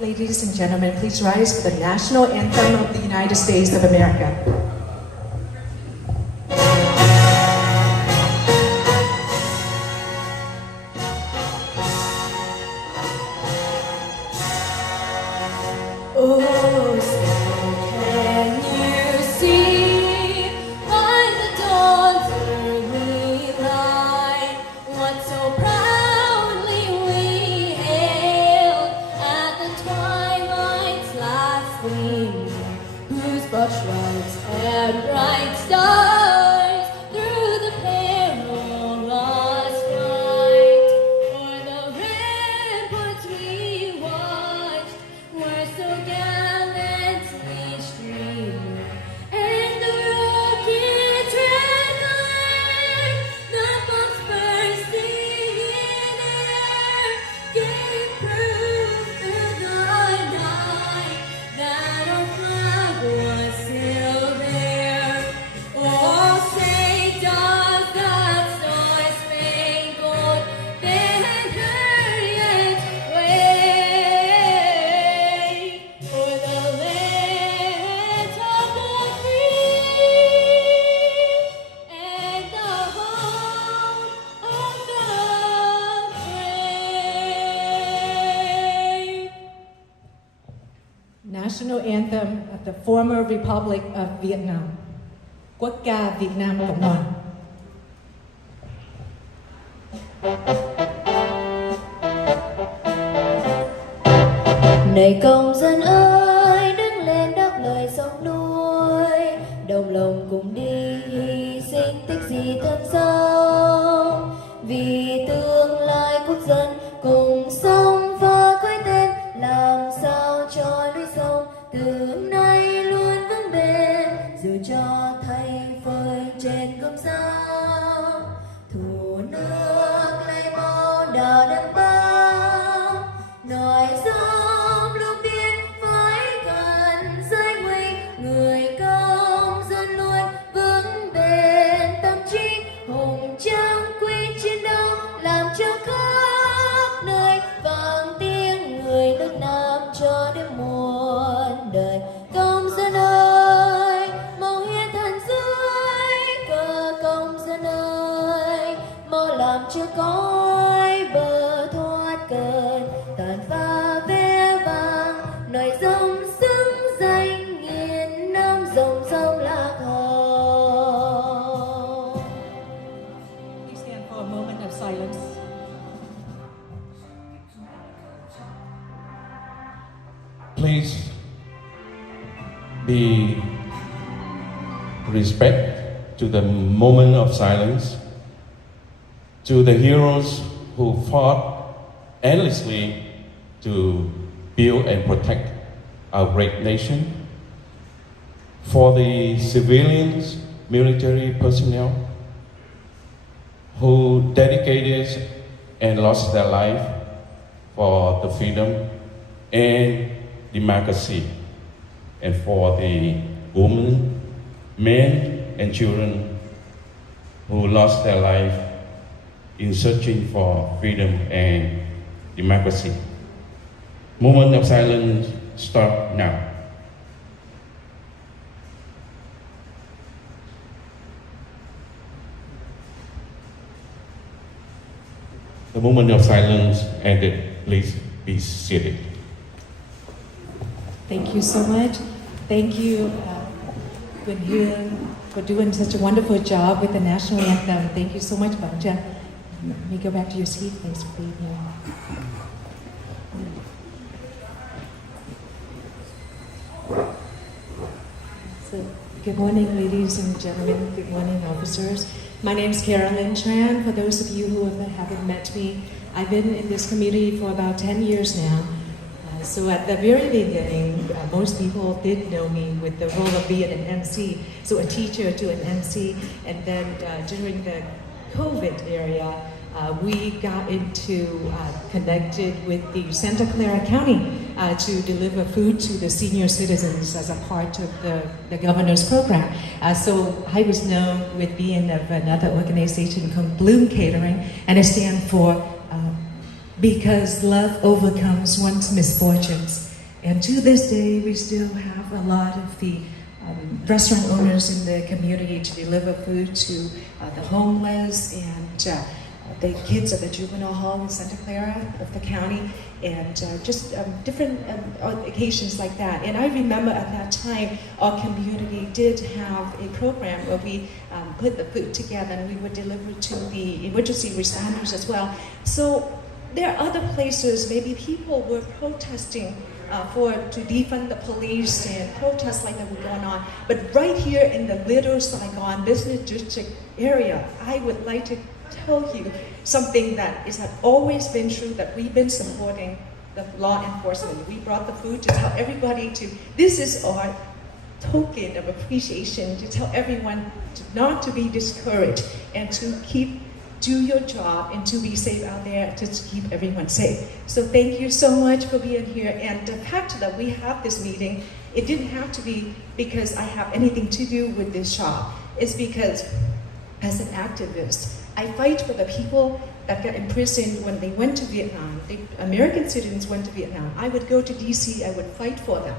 Ladies and gentlemen, please rise for the national anthem of the United States of America. Oh, can you see by the dawn's early light what so proudly we hailed at the twilight's last gleam, whose broad stripes and bright stars through the perilous fight o'er the ramparts we watched were so gallantly streamed, and the rockets red iron, the bombs bursting in air, gave proof through the night that our flag was still there. Oh, say does that star-spangled banner yet wave o'er the lands of the free and the home of the brave? National anthem of the former Republic of Vietnam. Quốc ca Việt Nam Cộng hòa. Này công dân ơi, đứng lên đáp lời sông núi, đồng lòng cùng đi hy sinh tích gì thân sống, vì tương lai quốc dân cùng sống và khói tên, làm sao cho núi sông từ nay luôn vững bền, dù cho thay phơi trên gươm giáo, thủ nước lấy máu đào đâm bao, nói dòng lúc tiên phải cần giới nguy, người công dân luôn vững bền tâm trí, hùng tráng quyết chiến đấu, làm cho khắp nơi vang tiếng người nước Nam cho đến muôn đời. Công dân ơi, mau hiến thân dưới cờ, công dân ơi, mau làm cho cõi bờ thoát cơn tàn pha vẻ vang, nói dòng xứng danh nghìn năm dòng sông Lạc Hồng. Please stand for a moment of silence. Please be respect to the moment of silence, to the heroes who fought endlessly to build and protect our great nation, for the civilians, military personnel who dedicated and lost their life for the freedom and democracy, and for the women, men, and children who lost their life in searching for freedom and democracy. Moment of silence start now. The moment of silence ended. Please be seated. Thank you so much. Thank you, Quỳnh Hương, for doing such a wonderful job with the national anthem. Thank you so much, Banja. Let me go back to your seat. Thanks for being here. So, good morning, ladies and gentlemen. Good morning, officers. My name is Carolyn Tran. For those of you who haven't met me, I've been in this community for about 10 years now. So at the very beginning, most people did know me with the role of being an MC, so a teacher to an MC, and then during the COVID area, we got connected with the Santa Clara County to deliver food to the senior citizens as a part of the governor's program. So I was known with being of another organization called Bloom Catering, and it stands for Because Love Overcomes One's Misfortunes. And to this day, we still have a lot of the restaurant owners in the community to deliver food to the homeless and the kids at the juvenile hall in Santa Clara of the county, and just different occasions like that. And I remember at that time, our community did have a program where we put the food together and we would deliver to the emergency responders as well. So there are other places, maybe people were protesting to defund the police and protests like that were going on. But right here in the Little Saigon Business District area, I would like to tell you something that has always been true, that we've been supporting the law enforcement. We brought the food to tell everybody this is our token of appreciation, to tell everyone not to be discouraged and to do your job and to be safe out there, to keep everyone safe. So thank you so much for being here. And the fact that we have this meeting, it didn't have to be because I have anything to do with this shop. It's because as an activist, I fight for the people that got imprisoned when they went to Vietnam. The American citizens went to Vietnam. I would go to DC, I would fight for them.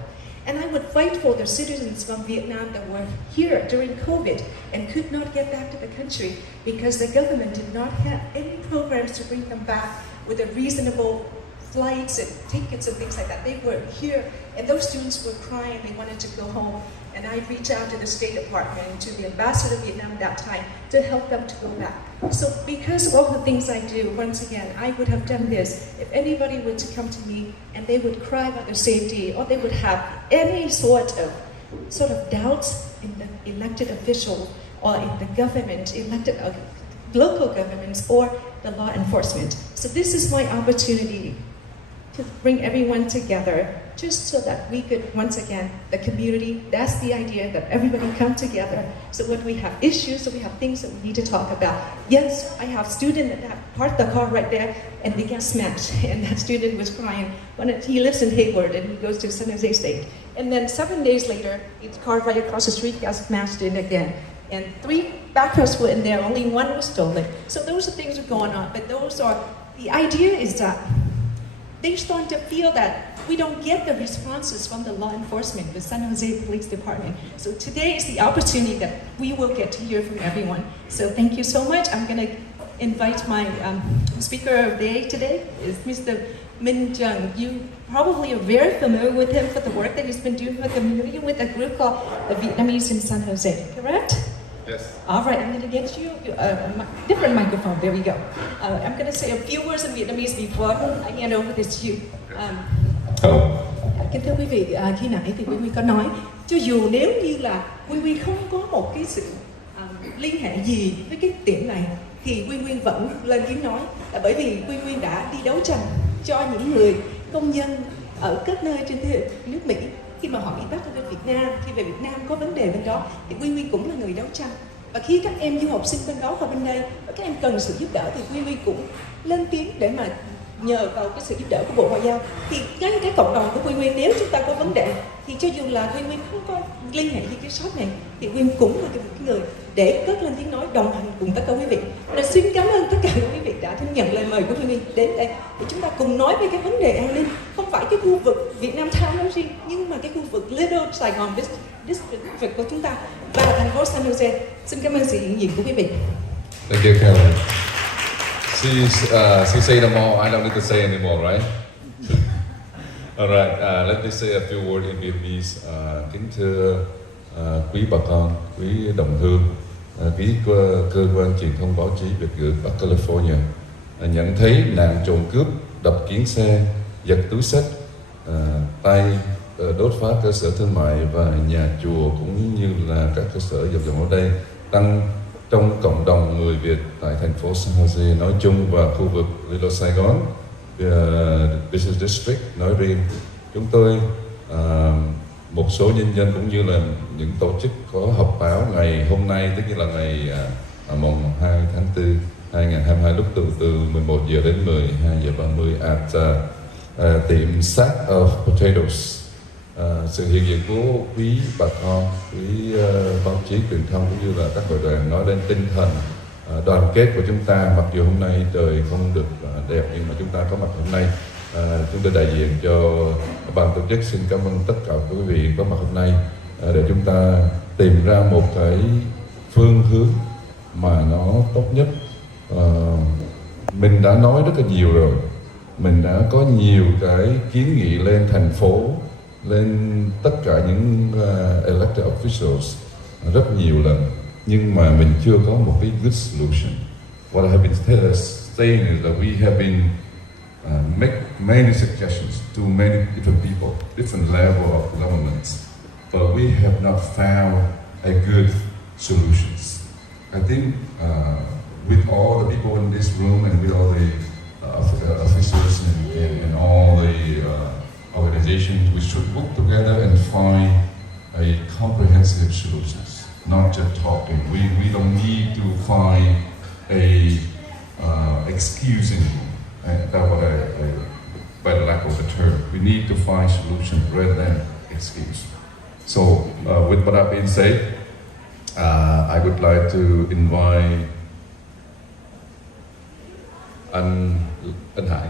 And I would fight for the citizens from Vietnam that were here during COVID and could not get back to the country because the government did not have any programs to bring them back with a reasonable flights and tickets and things like that. They were here, and those students were crying. They wanted to go home. And I reached out to the State Department and to the ambassador of Vietnam at that time to help them to go back. So because of all the things I do, once again, I would have done this if anybody were to come to me and they would cry about their safety, or they would have any sort of doubts in the elected officials or in the government, elected local governments or the law enforcement. So this is my opportunity to bring everyone together, just so that we could, once again, the community, that's the idea, that everybody come together. So when we have issues, so we have things that we need to talk about. Yes, I have student that parked the car right there and they got smashed, and that student was crying. He lives in Hayward and he goes to San Jose State. And then 7 days later, his car right across the street got smashed in again. And 3 backpacks were in there, only 1 was stolen. So those are things that are going on, but the idea is that they start to feel that we don't get the responses from the law enforcement, the San Jose Police Department. So today is the opportunity that we will get to hear from everyone. So thank you so much. I'm going to invite my speaker of the day today, is Mr. Minh Trần. You probably are very familiar with him for the work that he's been doing for the community with a group called the Vietnamese in San Jose, correct? Yes. All right, I'm going to get you a different microphone. There we go. I'm going to say a few words in Vietnamese before I hand over this to you. Kính thưa quý vị, khi nãy thì Quy Quy có nói, cho dù nếu như là Quy Quy không có một cái sự liên hệ gì với cái tiệm này, thì Quy Quy vẫn lên tiếng nói, là bởi vì Quy Quy đã đi đấu tranh cho những người công dân ở các nơi trên nước Mỹ. Khi mà họ bị bắt ở bên Việt Nam, khi về Việt Nam có vấn đề bên đó, thì Quy Quy cũng là người đấu tranh. Và khi các em du học sinh bên đó qua bên đây, và các em cần sự giúp đỡ, thì Quy Quy cũng lên tiếng để mà nhờ vào cái sự giúp đỡ của Bộ Ngoại giao. Thì cái cộng đồng của Quy Quy, nếu chúng ta có vấn đề, thì cho dù là Quy Quy không có liên hệ với cái shop này, thì Quy Quy cũng là cái người để cất lên tiếng nói, đồng hành cùng tất cả quý vị. Nên xin cảm ơn tất cả quý vị đã nhận lời mời của Quy Quy đến đây để chúng ta cùng nói về cái vấn đề an ninh, không phải cái khu vực Việt Nam Town nói riêng, nhưng mà cái khu vực Little Saigon District của chúng ta và thành phố San Jose. Xin cảm ơn sự hiện diện của quý vị. Thank you, Carolyn. She say no more. I don't need to say anymore, right? All right. Let me say a few words in Vietnamese. Kính thưa quý bà con, quý đồng hương, quý cơ quan truyền thông báo chí Việt ngữ Bắc California, nhận thấy nạn trộm cướp, đập kính xe, giật túi xách, tay đốt phá cơ sở thương mại và nhà chùa cũng như là các cơ sở vật dụng ở đây tăng trong cộng đồng người Việt tại thành phố San Jose nói chung và khu vực Little Saigon Business District nói riêng. Chúng tôi, một số nhân dân cũng như là những tổ chức có họp báo ngày hôm nay, tức là ngày mùng 2 tháng 4 2022, lúc từ 11 giờ đến 12 giờ 30 at tiệm Sack of Potatoes. Sự hiện diện của quý bà con, quý báo chí truyền thông cũng như là các hội đoàn nói lên tinh thần đoàn kết của chúng ta. Mặc dù hôm nay trời không được đẹp nhưng mà chúng ta có mặt hôm nay Chúng tôi đại diện cho ban tổ chức xin cảm ơn tất cả quý vị có mặt hôm nay để chúng ta tìm ra một cái phương hướng mà nó tốt nhất. Mình đã nói rất là nhiều rồi, mình đã có nhiều cái kiến nghị lên thành phố, lên tất cả những elected officials rất nhiều lần, nhưng mà mình chưa có một cái good solution. What I have been saying is that we have been make many suggestions to many different people, different level of governments, but we have not found a good solutions. I think with all the people in this room and with all the officials and all the organizations, we should work together and find a comprehensive solutions, not just talking. We don't need to find a excusing. That's what by the lack of the term. We need to find solution rather than excuse. So, with what I've been said, I would like to invite anh Hải.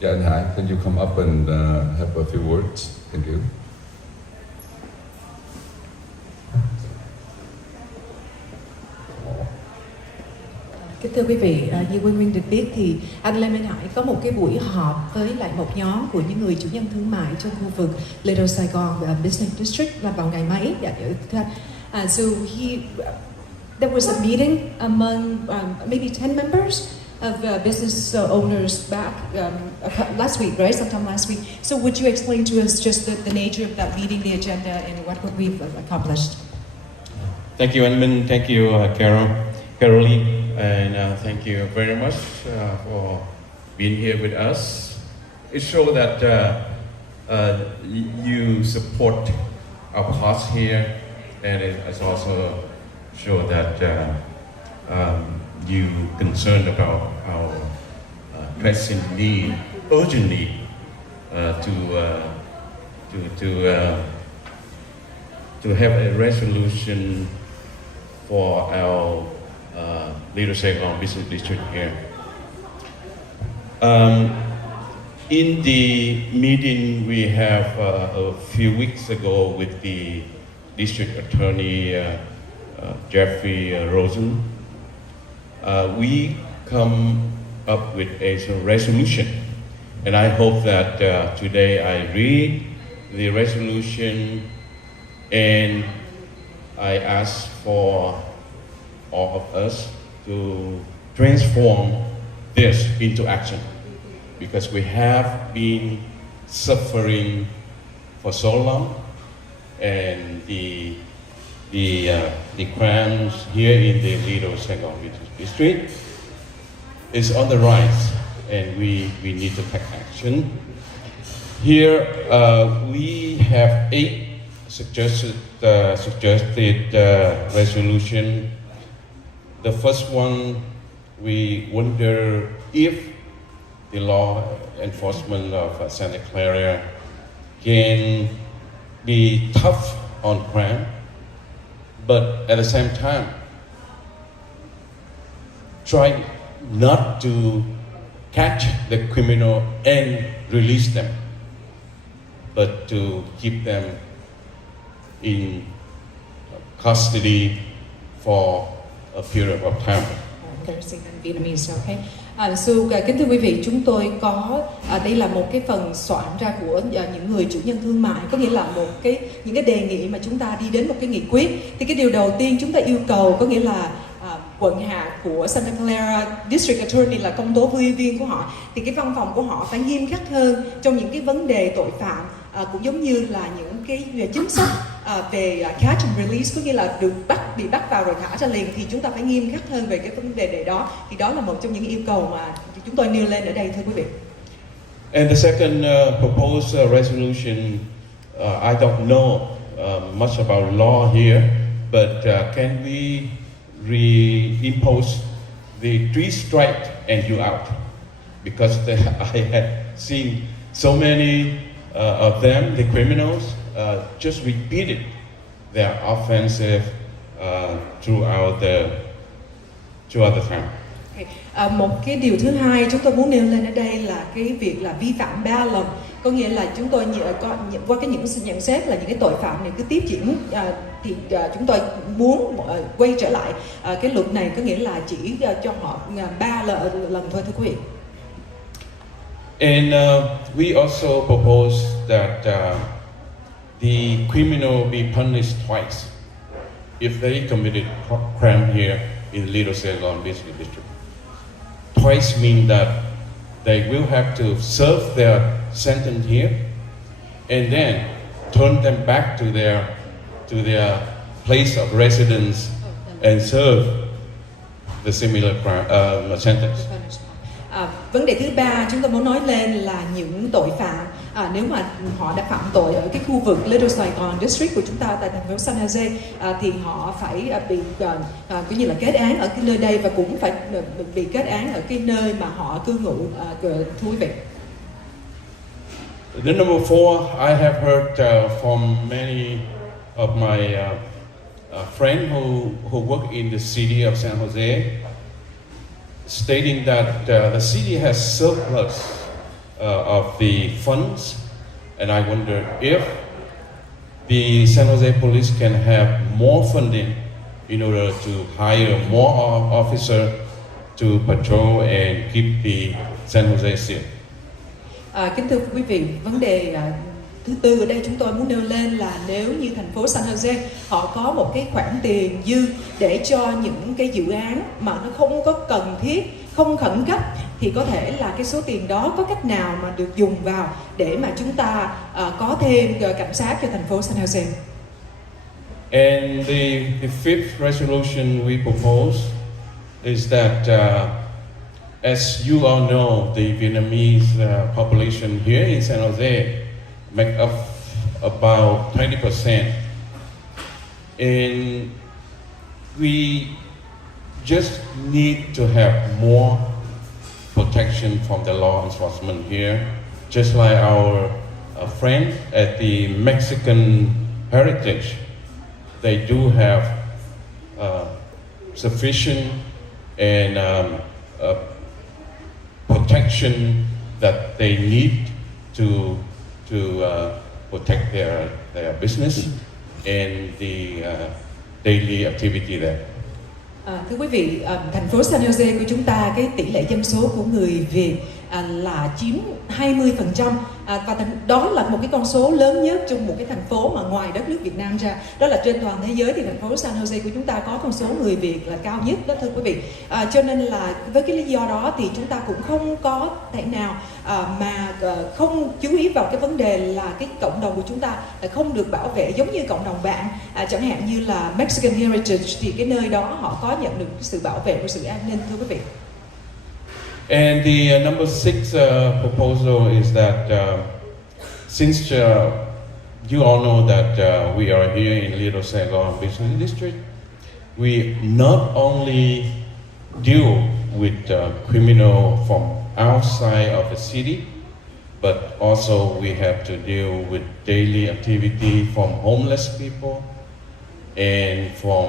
Yeah, anh Hải, can you come up and have a few words? Thank you. Kính thưa quý vị, như Quang Nguyên được biết thì anh Lê Minh Hải có một cái buổi họp với lại một nhóm của những người chủ nhân thương mại trong khu vực Little Saigon Business District là vào ngày mấy? Dạ, thưa anh. So there was a meeting among maybe 10 members of business owners back last week, right? Sometime last week. So would you explain to us just the nature of that meeting, the agenda, and what we've accomplished? Thank you, Anmin. Thank you, Caroline. And thank you very much for being here with us. It shows that you support our cause here, and it also shows that you concerned about our pressing need, urgent need to have a resolution for our Little Saigon Business District here. In the meeting we have a few weeks ago with the District Attorney Jeffrey Rosen, we come up with a resolution, and I hope that today I read the resolution and I ask for all of us to transform this into action, because we have been suffering for so long, and the crimes here in the Little Saigon District is on the rise, and we need to take action. Here we have 8 suggested resolution. The first one, we wonder if the law enforcement of Santa Clara can be tough on crime, but at the same time, try not to catch the criminal and release them, but to keep them in custody for a period of time. Vietnamese, okay. Kính thưa quý vị, chúng tôi có đây là một cái phần soạn ra của những người chủ nhân thương mại, có nghĩa là những cái đề nghị mà chúng ta đi đến một cái nghị quyết. Thì cái điều đầu tiên chúng ta yêu cầu có nghĩa là quận hạt của Santa Clara, District Attorney là công tố viên của họ, thì cái văn phòng của họ phải nghiêm khắc hơn trong những cái vấn đề tội phạm, cũng giống như là những cái chính sách về catch and release, có nghĩa là bị bắt vào rồi thả ra liền, thì chúng ta phải nghiêm khắc hơn về cái vấn đề đó. Thì đó là một trong những yêu cầu mà chúng tôi nêu lên ở đây, thưa quý vị. And the second proposed resolution, I don't know much about law here, but can we reimpose the 3 strike and you out? Because I have seen so many of them, the criminals, just repeated their offensive throughout the time. Một cái điều thứ hai chúng tôi muốn nêu lên ở đây là cái việc là vi phạm 3 lần, có nghĩa là chúng tôi qua những nhận xét là những cái tội phạm này cứ tiếp diễn thì chúng tôi muốn quay trở lại cái luật này, có nghĩa là chỉ cho họ 3 lần thôi thưa quý vị. And we also propose that the criminal be punished twice if they committed crime here in Little Saigon Business District. Twice mean that they will have to serve their sentence here and then turn them back to their place of residence and serve the similar crime, sentence. Vấn đề thứ ba chúng tôi muốn nói lên là những tội phạm nếu mà họ đã phạm tội ở cái khu vực Little Saigon District của chúng ta tại thành phố San Jose thì họ phải bị coi như là kết án ở cái nơi đây và cũng phải bị kết án ở cái nơi mà họ cư ngụ, thưa quý vị. The number 4, I have heard from many of my friends who work in the city of San Jose, stating that the city has surplus of the funds, and I wonder if the San Jose Police can have more funding in order to hire more officers to patrol and keep the San Jose safe. Kính thưa quý vị, vấn đề thứ tư ở đây chúng tôi muốn nêu lên là nếu như thành phố San Jose họ có một cái khoản tiền dư để cho những cái dự án mà nó không có cần thiết, không khẩn cấp thì có thể là cái số tiền đó có cách nào mà được dùng vào để mà chúng ta có thêm cảnh sát cho thành phố San Jose. And the fifth resolution we propose is that as you all know, the Vietnamese population here in San Jose make up about 20%. And we just need to have more protection from the law enforcement here, just like our friend at the Mexican Heritage. They do have sufficient and protection that they need to protect their business and the daily activity there. Thưa quý vị, thành phố San Jose của chúng ta cái tỷ lệ dân số của người Việt là chiếm 20%, và đó là một cái con số lớn nhất trong một cái thành phố mà ngoài đất nước Việt Nam ra, đó là trên toàn thế giới thì thành phố San Jose của chúng ta có con số người Việt là cao nhất đó thưa quý vị. Cho nên là với cái lý do đó thì chúng ta cũng không có thể nào mà không chú ý vào cái vấn đề là cái cộng đồng của chúng ta không được bảo vệ giống như cộng đồng bạn, chẳng hạn như là Mexican Heritage thì cái nơi đó họ có nhận được sự bảo vệ của sự an ninh thưa quý vị. And the number 6 proposal is that since you all know that we are here in Little Saigon Business District, we not only deal with criminal from outside of the city, but also we have to deal with daily activity from homeless people and from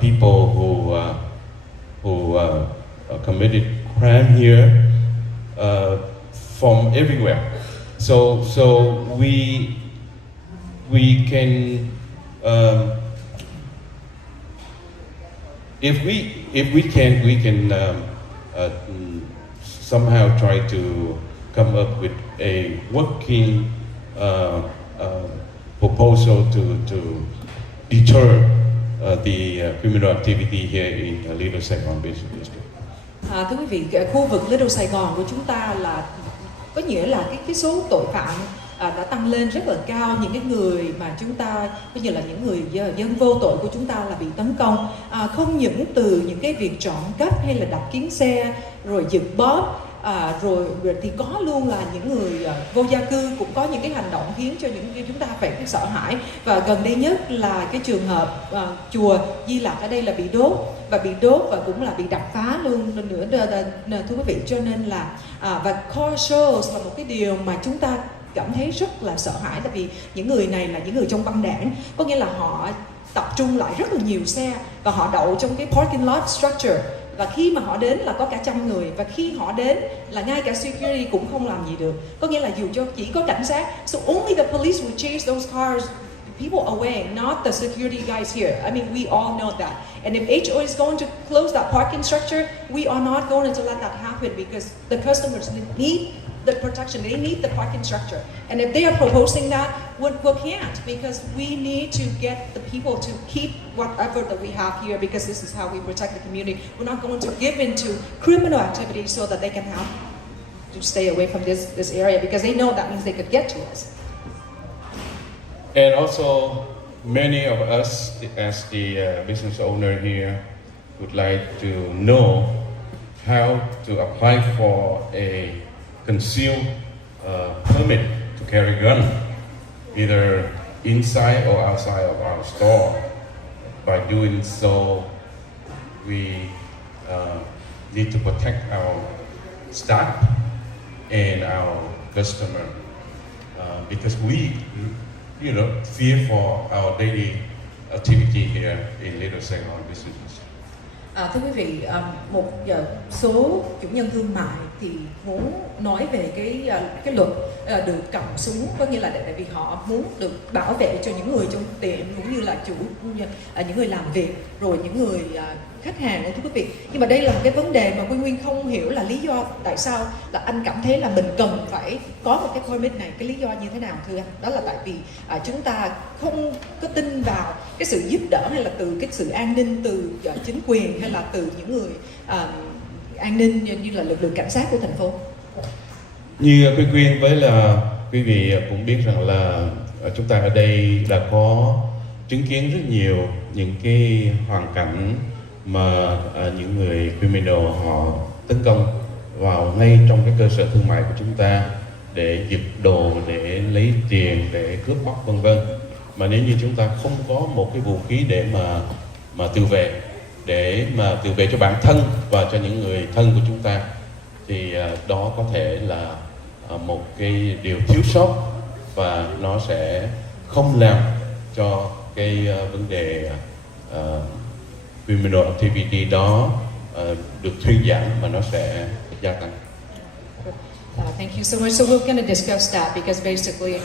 people who committed crime here from everywhere. So we can if we can somehow try to come up with a working proposal to deter the criminal activity here in Little Saigon Business District. Thưa quý vị, khu vực Little Sài Gòn của chúng ta là có nghĩa là cái số tội phạm đã tăng lên rất là cao. Những cái người mà chúng ta bây giờ là những người dân vô tội của chúng ta là bị tấn công, không những từ những cái việc trộm cắp hay là đập kính xe rồi giật bóp, rồi thì có luôn là những người vô gia cư cũng có những cái hành động khiến cho chúng ta phải sợ hãi. Và gần đây nhất là cái trường hợp chùa Di Lặc ở đây là bị đốt và cũng là bị đập phá luôn nữa thưa quý vị. Cho nên là và car shows là một cái điều mà chúng ta cảm thấy rất là sợ hãi, tại vì những người này là những người trong băng đảng, có nghĩa là họ tập trung lại rất là nhiều xe và họ đậu trong cái parking lot structure và khi mà họ đến là có cả 100 người, và khi họ đến là ngay cả security cũng không làm gì được, có nghĩa là dù cho chỉ có cảnh sát, so only the police will chase those cars, people away, not the security guys here. I mean, we all know that. And if HO is going to close that parking structure, we are not going to let that happen because the customers need the protection, they need the parking structure. And if they are proposing that, we can't, because we need to get the people to keep whatever that we have here, because this is how we protect the community. We're not going to give into criminal activities so that they can have to stay away from this area, because they know that means they could get to us. And also, many of us, as the business owner here, would like to know how to apply for a concealed permit to carry gun, either inside or outside of our store. By doing so, we need to protect our staff and our customer, because we, fear for our daily activity here in Little Saigon business. Thưa quý vị, một số chủ nhân thương mại thì muốn nói về cái luật được cầm súng, có nghĩa là tại vì họ muốn được bảo vệ cho những người trong tiệm cũng như là những người làm việc, rồi những người khách hàng nữa, thưa quý vị. Nhưng mà đây là một cái vấn đề mà Quy Nguyên không hiểu là lý do tại sao là anh cảm thấy là mình cần phải có một cái permit này, cái lý do như thế nào thưa anh? Đó là tại vì chúng ta không có tin vào cái sự giúp đỡ hay là từ cái sự an ninh từ chính quyền hay là từ những người an ninh như là lực lượng cảnh sát của thành phố. Như Quy Quyên với là quý vị cũng biết rằng là chúng ta ở đây đã có chứng kiến rất nhiều những cái hoàn cảnh mà những người criminal họ tấn công vào ngay trong cái cơ sở thương mại của chúng ta để giật đồ, để lấy tiền, để cướp bóc vân vân. Mà nếu như chúng ta không có một cái vũ khí để mà tự vệ, để mà tự vệ cho bản thân và cho những người thân của chúng ta, thì đó có thể là một cái điều thiếu sót, và nó sẽ không làm cho cái vấn đề criminal activity đó được thuyên giảm, mà nó sẽ gia tăng. Thank you so much. So we're going to discuss that, because basically,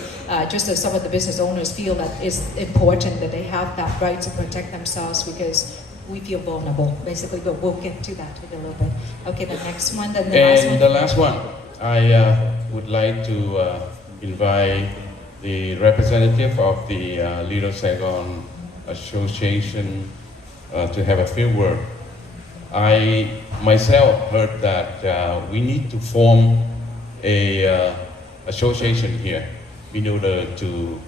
just as some of the business owners feel that it's important that they have that right to protect themselves, because we feel vulnerable, basically. But we'll get to that in a little bit. Okay, the next one, then the last one. And the last one, I would like to invite the representative of the Little Saigon Association to have a few words. I myself heard that we need to form a association here in order to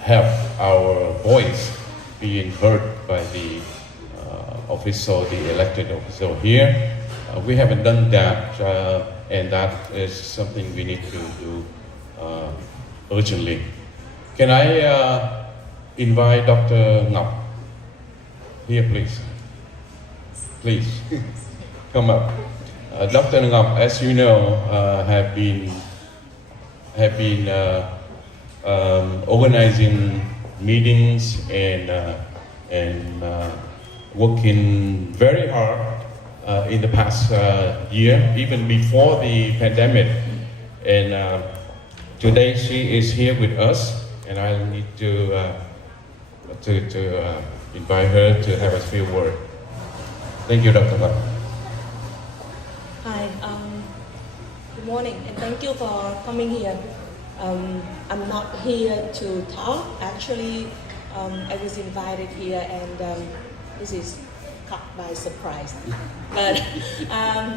have our voice being heard by the the elected official here. We haven't done that, and that is something we need to do urgently. Can I invite Dr. Ngọc here, please? Please come up. Dr. Ngọc, as you know, have been organizing meetings and working very hard in the past year, even before the pandemic. And today she is here with us, and I need to invite her to have a few words. Thank you, Dr. Ngọc. Hi, good morning, and thank you for coming here. I'm not here to talk. Actually, I was invited here, and this is caught by surprise. But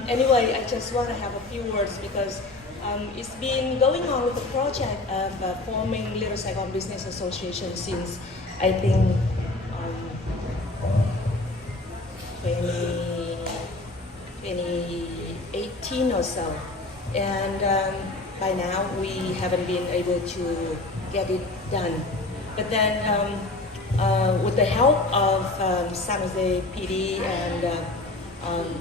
anyway, I just want to have a few words, because it's been going on with the project of forming Little Saigon Business Association since, I think, 2018 or so, and by now we haven't been able to get it done. But then with the help of San Jose PD and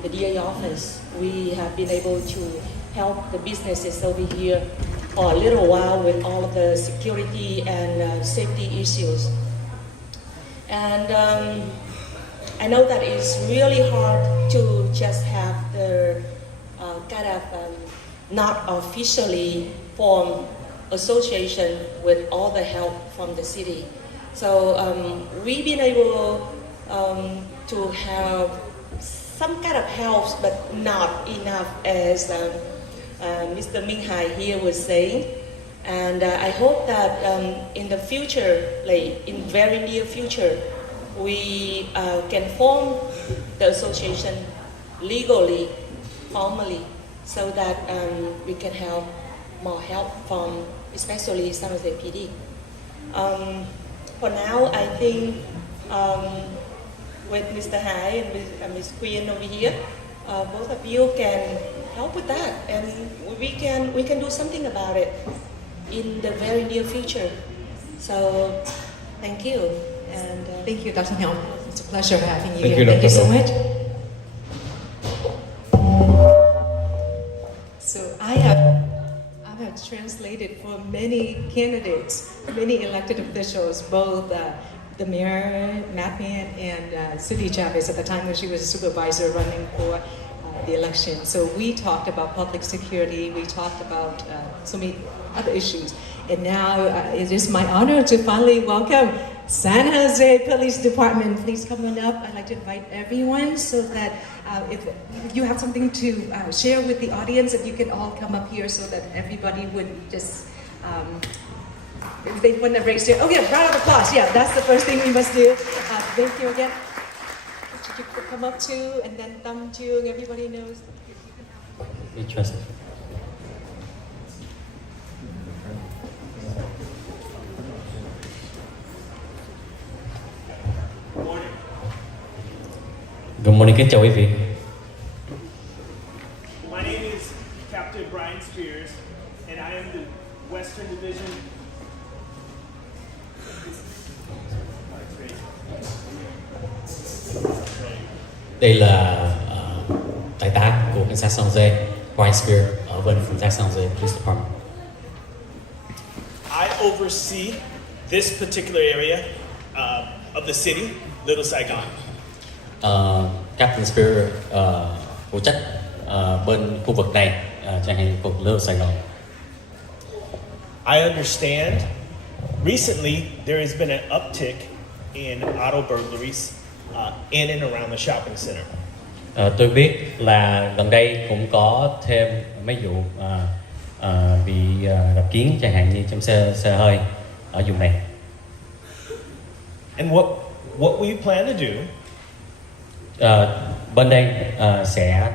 the DA office, we have been able to help the businesses over here for a little while with all of the security and safety issues. And I know that it's really hard to just have the kind of not officially formed association with all the help from the city. So we've been able to have some kind of help, but not enough, as Mr. Minh Hai here was saying. And I hope that in the future, like in very near future, we can form the association legally, formally, so that we can have more help from especially San Jose PD. For now, I think with Mr. Hai and Ms. Queen over here, both of you can help with that, and we can do something about it in the very near future. So, thank you. And Thank you, Dr. Helm. It's a pleasure having you Thank here. you, Thank you Dr. so Helm. much. So I have translated for many candidates, many elected officials, both the mayor, Matt Mann, and Sudi Chavez at the time when she was a supervisor running for the election. So we talked about public security, we talked about so many other issues. And now it is my honor to finally welcome San Jose Police Department. Please come on up. I'd like to invite everyone so that if you have something to share with the audience, that you can all come up here so that everybody would just, if they want to raise their, oh yeah, round of applause. Yeah, that's the first thing we must do. Thank you again. You could come up too, and then Tam Jung, everybody knows. Interesting. Good morning, kính chào quý vị. My name is Captain Brian Spears, and I am the Western Division. Đây là đại tá của cảnh sát San Jose, Brian Spear ở bên cảnh sát San Jose Police Department. I oversee this particular area of the city, Little Saigon. Captain Spear phụ trách bên khu vực này, chẳng hạn khu vực Little Sài Gòn. I understand recently there has been an uptick in auto burglaries in and around the shopping center. Tôi biết là gần đây cũng có thêm mấy vụ bị đập kiến, chẳng hạn như trong xe hơi ở vùng này. And what we plan to do Bên đây sẽ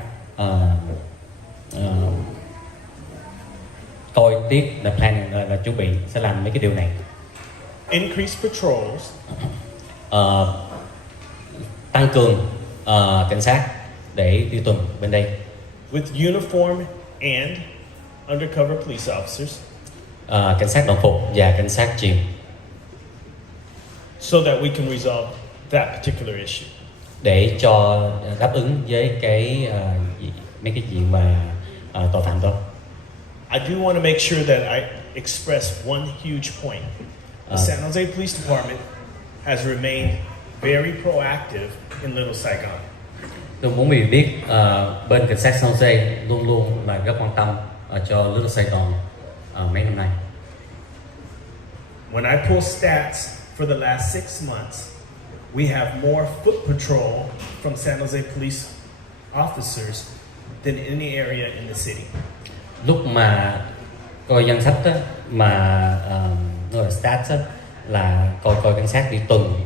coi tiếp là plan là chuẩn bị sẽ làm mấy cái điều này. increase patrols Tăng cường cảnh sát để đi tuần bên đây. with uniform and undercover police officers Cảnh sát đồng phục và cảnh sát chìm, so that we can resolve that particular issue. để cho đáp ứng với cái mấy cái chuyện mà tội phạm đó. I do want to make sure that I express one huge point. The San Jose Police Department has remained very proactive in Little Saigon. Tôi muốn quý vị biết bên cảnh sát San Jose luôn luôn là rất quan tâm cho Little Sài Gòn mấy năm nay. When I pull stats for the last 6 months, we have more foot patrol from San Jose police officers than any area in the city. Lúc mà coi danh sách đó, mà gọi là stats đó, là coi cảnh sát đi tuần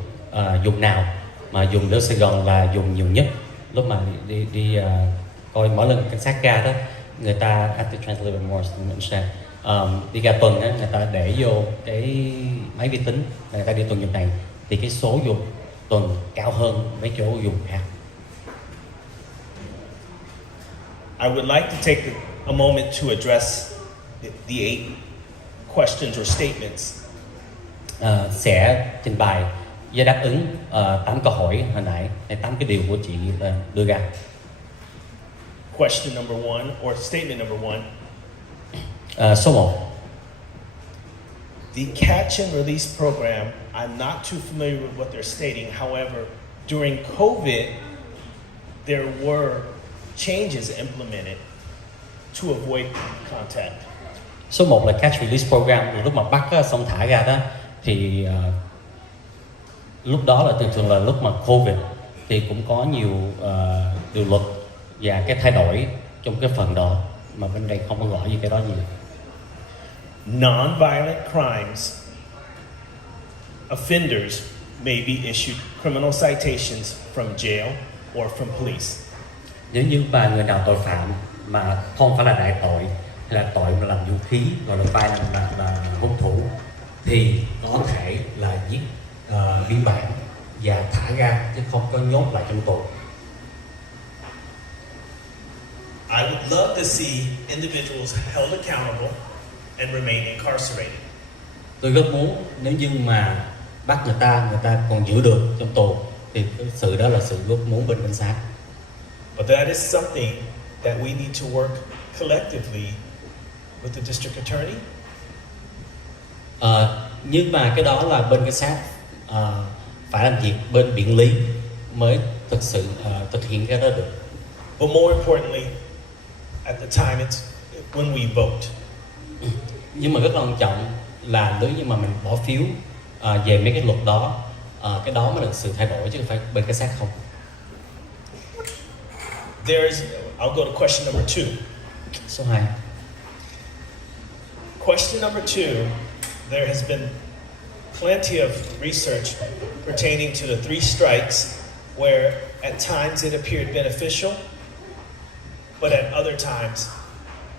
vùng nào, mà vùng Little Sài Gòn là vùng nhiều nhất. Lúc mà đi coi mỗi lần cảnh sát ra đó, người ta have to translate it more so you understand. Đi ra tuần á, người ta để vô cái máy vi tính, người ta đi tuần vùng này thì cái số vùng tuần cao hơn mấy chỗ vùng khác. I would like to take a moment to address the 8 questions or statements. Sẽ trình bày và đáp ứng 8 câu hỏi hồi nãy, hay 8 cái điều của chị đưa ra. Question number 1 or statement number 1. Số 1. The catch and release program, I'm not too familiar with what they're stating. However, during COVID, there were changes implemented to avoid contact. Số 1 là catch release program, lúc mà bắt á, xong thả ra đó thì lúc đó là thường là lúc mà Covid thì cũng có nhiều điều luật và cái thay đổi trong cái phần đó mà bên đây không có gọi gì cái đó nhiều. Non-violent crimes offenders may be issued criminal citations from jail or from police. Nếu như mà người nào tội phạm mà không phải là đại tội hay là tội mà làm vũ khí gọi là violent là hung thủ thì có thể là giết biên bản và thả ra chứ không có nhốt lại trong tù. I would love to see individuals held accountable and remain incarcerated. Tôi rất muốn nếu như mà bắt người ta còn giữ được trong tù thì cái sự đó là sự ước muốn bên cảnh sát. But that is something that we need to work collectively with the district attorney. Nhưng mà cái đó là bên cảnh sát phải làm việc bên biện lý mới thực sự thực hiện cái đó được. But more importantly, at the time it's when we vote. Nhưng mà rất là quan trọng là nếu như mà mình bỏ phiếu về mấy cái luật đó, cái đó mới là sự thay đổi chứ không phải bên cảnh sát không. I'll go to question number 2. Số 2. Question number 2, there has been plenty of research pertaining to the 3 strikes where at times it appeared beneficial, but at other times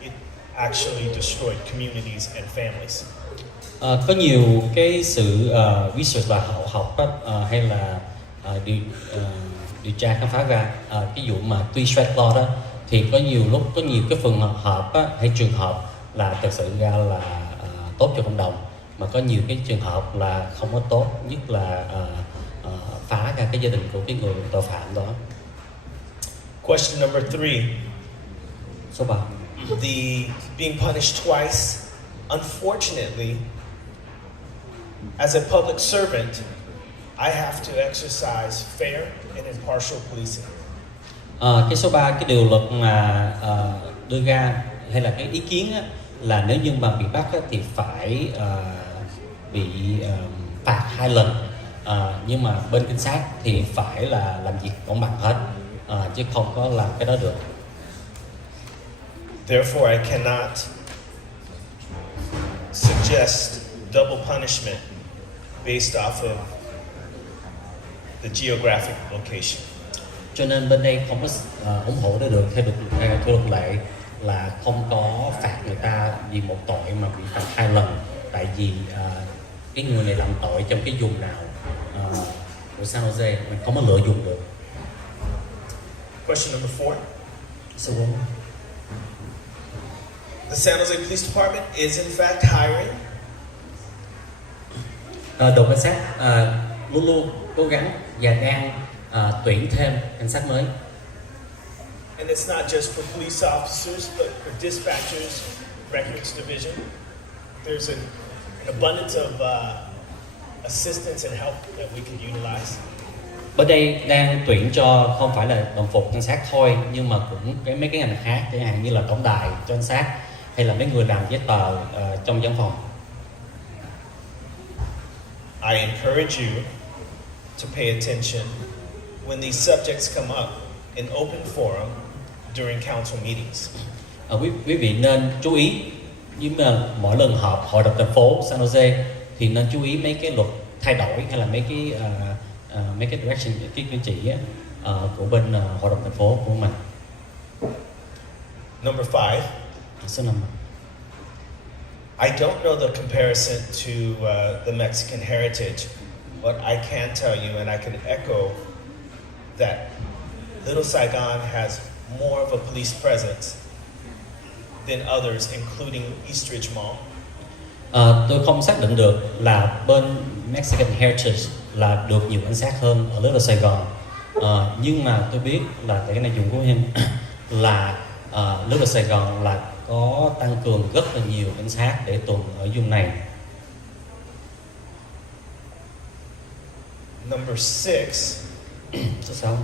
it actually destroyed communities and families. Có nhiều cái sự research là hậu học hay là điều tra khám phá ra cái vụ mà three strike law đó thì có nhiều lúc có nhiều cái phần hợp hay trường hợp là thực sự ra là tốt cho cộng đồng mà có nhiều cái trường hợp là không có tốt, nhất là phá ra cái gia đình của cái người tội phạm đó. Question number 3. Số 3. The being punished twice, unfortunately, as a public servant, I have to exercise fair and impartial policing. Cái số 3, cái điều luật mà đưa ra hay là cái ý kiến á, là nếu như mà bị bắt á, thì phải bị phạt 2 lần, nhưng mà bên cảnh sát thì phải là làm việc công bằng hết, chứ không có làm cái đó được. Therefore, I cannot suggest double punishment based off of the geographic location. Cho nên bên đây không có ủng hộ được theo luật lệ là không có phạt người ta vì một tội mà bị phạt 2 lần, tại vì cái người này làm tội trong cái vùng nào của San Jose mình không có lựa dùng được. Question number 4. Số 4. The San Jose Police Department is in fact hiring. Đội cảnh sát luôn luôn cố gắng và đang tuyển thêm cảnh sát mới. And it's not just for police officers, but for dispatchers, records division. There's an abundance of assistance and help that we can utilize. Ở đây đang tuyển cho không phải là đồng phục cảnh sát thôi, nhưng mà cũng mấy cái ngành khác, chẳng hạn như là tổng đài cho cảnh sát hay là mấy người làm giấy tờ trong văn phòng. I encourage you to pay attention when these subjects come up in open forum during council meetings. Quý vị nên chú ý, nhưng mà mỗi lần họp hội đồng thành phố San Jose thì nên chú ý mấy cái luật thay đổi hay là mấy cái direction, cái kiến chỉ của bên hội đồng thành phố của mình. Number 5. Số 5. I don't know the comparison to the Mexican heritage, but I can tell you and I can echo that Little Saigon has more of a police presence than others, including Eastridge Mall. Tôi không xác định được là bên Mexican Heritage là được nhiều cảnh sát hơn ở Little Sài Gòn, nhưng mà tôi biết là tại cái này dùng của em là Little Sài Gòn là có tăng cường rất là nhiều cảnh sát để tuần ở vùng này. Number 6, Số 6.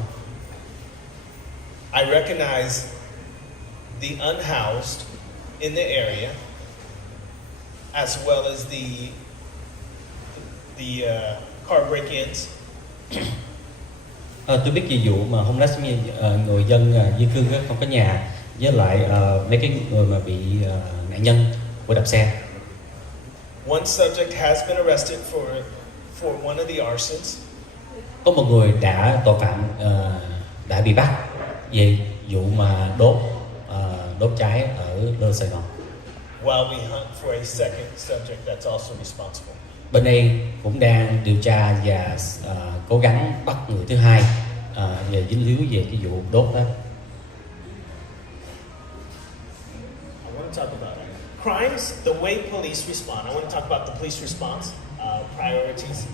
I recognize the unhoused in the area, as well as the car break-ins. Tôi biết về vụ mà homeless, giống như người dân di cư á, không có nhà, với lại mấy cái người mà bị nạn nhân của đạp xe. One subject has been arrested for one of the arsons. Có một người tội phạm đã bị bắt về vụ mà đốt cháy ở Little Sài Gòn. While we hunt for a second subject that's also responsible. Bên đây cũng đang điều tra và cố gắng bắt người thứ hai về dính líu về cái vụ đốt đó. I want to talk about crimes, the way police respond. I want to talk about the police response, priorities,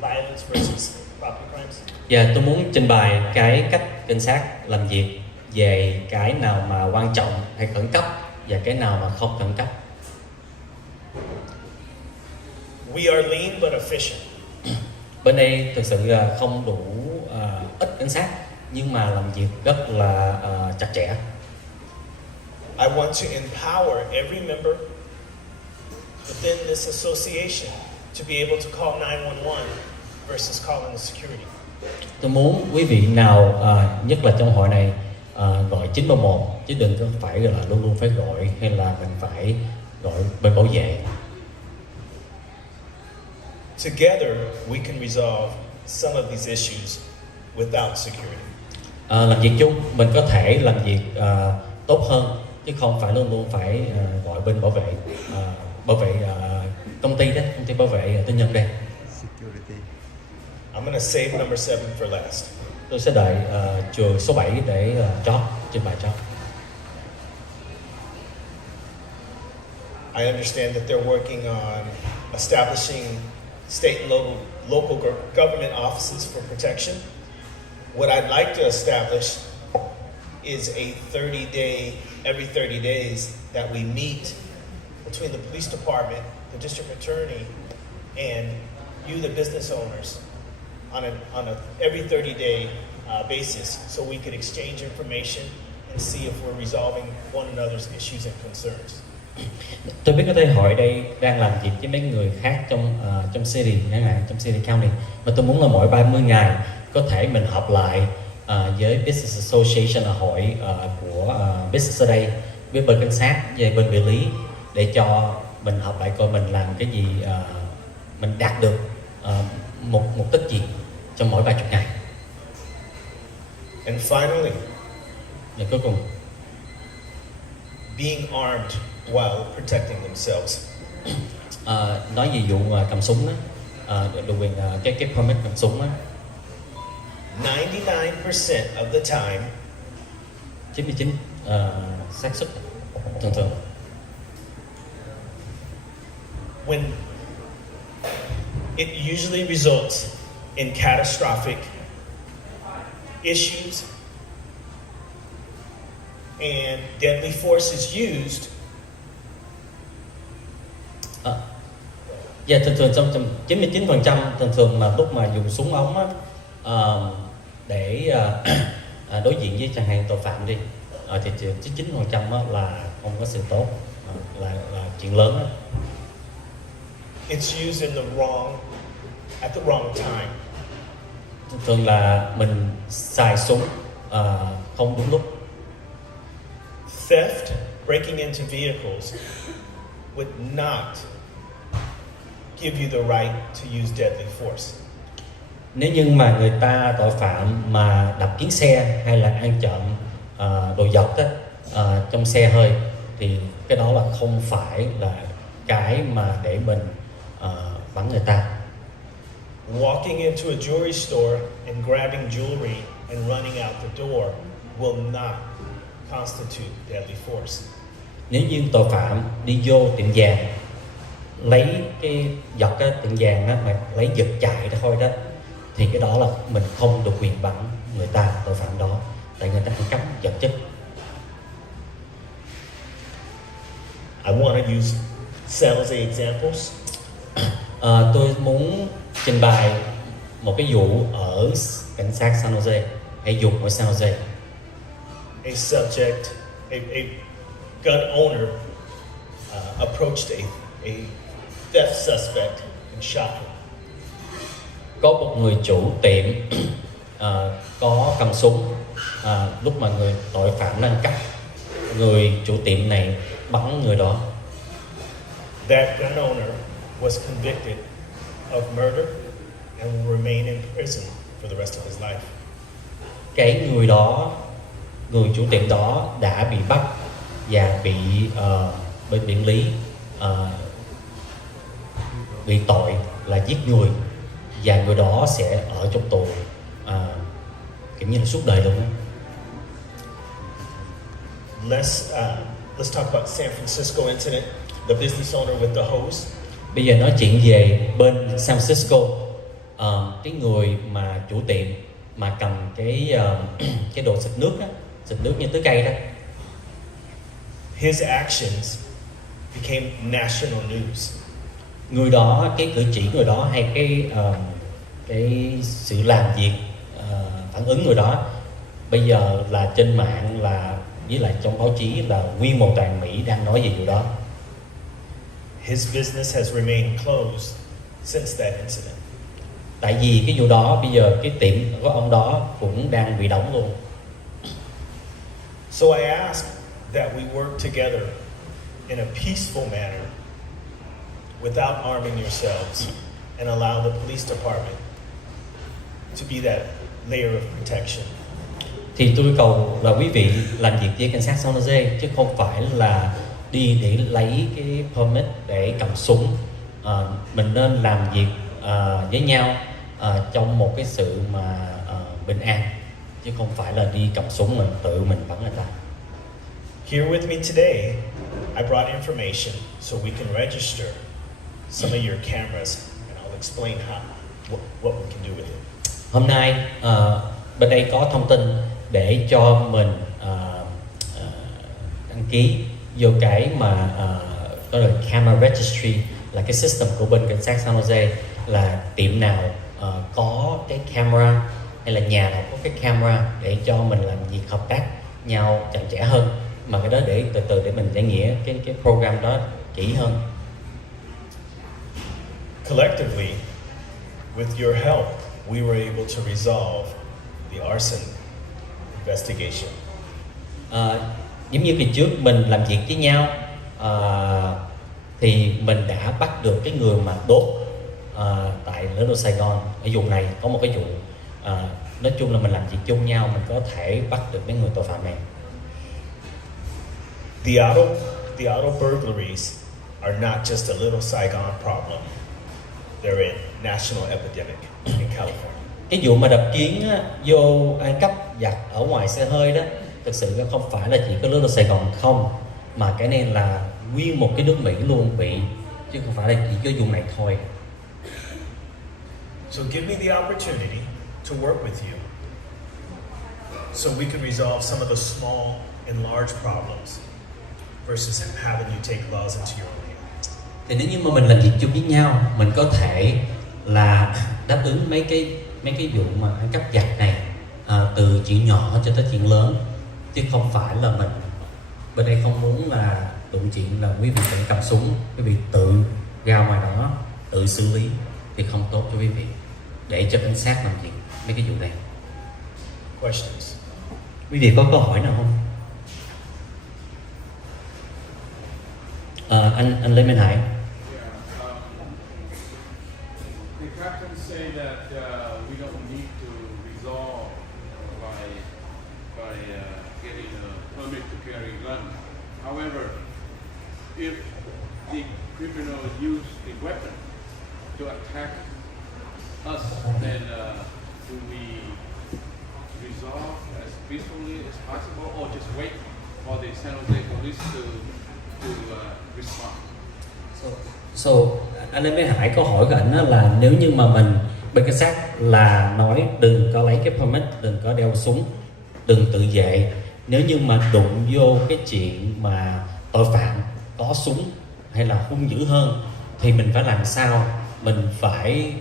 violence versus property crimes. Và tôi muốn trình bày cái cách cảnh sát làm việc về cái nào mà quan trọng hay khẩn cấp và cái nào mà không khẩn cấp. We are lean but efficient. Bên đây thực sự không đủ ít cảnh sát nhưng mà làm việc rất là chặt chẽ. I want to empower every member within this association to be able to call 911 versus calling the security. Tôi muốn quý vị nào nhất là trong hội này gọi 911 chứ đừng có phải là luôn luôn phải gọi hay là mình phải gọi bên bảo vệ. Together we can resolve some of these issues without security. Làm việc chung mình có thể làm việc tốt hơn chứ không phải luôn luôn phải gọi bên bảo vệ công ty đó, công ty bảo vệ tư nhân đây. I'm going to save number 7 for last. Tôi sẽ đợi trường số 7 để chót trên bài chót. I understand that they're working on establishing state and local government offices for protection. What I'd like to establish is a 30-day, every 30 days that we meet between the police department, the district attorney, and you, the business owners, on a every 30-day basis, so we could exchange information and see if we're resolving one another's issues and concerns. Tôi biết cái đây hội đây đang làm việc với mấy người khác trong city, chẳng hạn trong city county, mà tôi muốn là mỗi 30 ngày có thể mình họp lại với business association, là hội của business ở đây, với bên cảnh sát, về bên địa lý, để cho mình họp lại coi mình làm cái gì, mình đạt được một mục đích gì trong mỗi 30 ngày. And finally, Và cuối cùng, being armed while protecting themselves. nói về vụ cầm súng đó, được quyền cái permit cầm súng đó, 99% of the time, 99 xác suất thường when it usually results in catastrophic issues and deadly force is used, và thường trong 99% thường mà lúc mà dùng súng ống á, để đối diện với chẳng hạn tội phạm đi, thì 99% á là không có sự tốt, là chuyện lớn đó. it's used in at the wrong time. Thường là mình xài súng không đúng lúc. Theft, breaking into vehicles, would not give you the right to use deadly force. Nếu như mà người ta tội phạm mà đập kiến xe hay là ăn trộm đồ vật đó, trong xe hơi, thì cái đó là không phải là cái mà để mình bắn người ta. Walking into a jewelry store and grabbing jewelry and running out the door will not constitute deadly force. Nếu như tội phạm đi vô tiệm vàng lấy cái vật á, tiệm vàng á, mà lấy giật chạy thôi đó, thì cái đó là mình không được quyền bắn người ta, tội phạm đó, tại người ta phải cấm vật chất. I want to use sales examples. Tôi muốn trình bày một cái vụ ở cảnh sát San Jose hay dùng ở San Jose. A subject, a gun owner approached a theft suspect and shot him. Có một người chủ tiệm có cầm súng, lúc mà người tội phạm đang cắt, người chủ tiệm này bắn người đó. That gun owner was convicted of murder and will remain in prison for the rest of his life. Cái người đó, người chủ tiệm đó đã bị bắt và bị bên điện lý bị tội là giết người, và người đó sẽ ở trong tù kiểu như là suốt đời luôn đó. Let's talk about San Francisco incident. The business owner with the hose. Bây giờ nói chuyện về bên San Francisco, cái người mà chủ tiệm mà cầm cái đồ xịt nước á, xịt nước như tưới cây đó. His actions became national news. Người đó, cái cử chỉ người đó hay cái sự làm việc, phản ứng người đó bây giờ là trên mạng, là với lại trong báo chí, là nguyên một toàn Mỹ đang nói về điều đó. His business has remained closed since that incident. Tại vì cái vụ đó bây giờ cái tiệm của ông đó cũng đang bị đóng luôn. So I ask that we work together in a peaceful manner without arming yourselves and allow the police department to be that layer of protection. Thì tôi cầu là quý vị làm việc với cảnh sát San Jose chứ không phải là đi để lấy cái permit để cầm súng. Mình nên làm việc với nhau trong một cái sự mà bình an, chứ không phải là đi cầm súng mình tự mình bắn người ta. Here with me today, I brought information so we can register some of your cameras, and I'll explain what we can do with it. Hôm nay bên đây có thông tin để cho mình đăng ký vô cái mà có là camera registry, là cái system của bên cảnh sát San Jose, là tiệm nào có cái camera hay là nhà nào có cái camera để cho mình làm việc hợp tác nhau chặt chẽ hơn. Mà cái đó để từ từ để mình giải nghĩa cái program đó kỹ hơn. Collectively, with your help, we were able to resolve the arson investigation. Giống như kỳ trước mình làm việc với nhau, thì mình đã bắt được cái người mà đốt tại Little Sài Gòn. Ở vùng này có một cái vụ, nói chung là mình làm việc chung nhau, mình có thể bắt được mấy người tội phạm này. The auto burglaries are not just a Little Saigon problem. They're a national epidemic in California. Cái vụ mà đập kiến á, vô ăn cắp giặt ở ngoài xe hơi đó, thực sự không phải là chỉ có Little Sài Gòn không, mà cái này là nguyên một cái nước Mỹ luôn bị, chứ không phải là chỉ có vùng này thôi. So give me the opportunity to work with you so we can resolve some of the small and large problems versus having you take laws into your own hands. Thì nếu như mà mình làm việc chung với nhau, mình có thể là đáp ứng mấy cái vụ mà ăn cắp giặt này, từ chuyện nhỏ cho tới chuyện lớn, chứ không phải là mình bên đây không muốn là đụng chuyện là quý vị phải cầm súng, quý vị tự ra ngoài đó tự xử lý thì không tốt cho quý vị, để cho cảnh sát làm việc mấy cái vụ này. Questions? Quý vị có câu hỏi nào không? Anh Lê Minh Hải. The captains say that we don't need to resolve by getting a permit to carry a gun. However, if the criminal use the weapon to attack us, then do we resolve as peacefully as possible, or just wait for the San Jose police to respond? So anh Lê Minh Hải có hỏi của anh là nếu như mà mình bên cảnh sát là nói đừng có lấy cái permit, đừng có đeo súng, đừng tự vệ, nếu như mà đụng vô cái chuyện mà tội phạm có súng hay là hung dữ hơn thì mình phải làm sao? Mình phải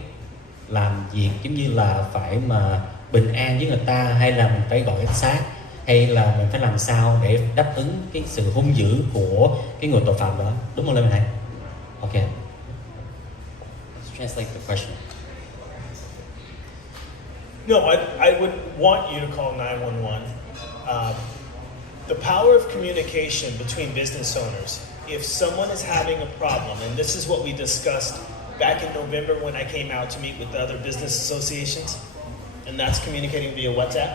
làm việc giống như là phải mà bình an với người ta, hay là mình phải gọi cảnh sát, hay là mình phải làm sao để đáp ứng cái sự hung dữ của cái người tội phạm đó, đúng không Lê Minh Hải? Okay. Let's translate the question. No, I would want you to call 911. The power of communication between business owners. If someone is having a problem, and this is what we discussed back in November when I came out to meet with the other business associations, and that's communicating via WhatsApp.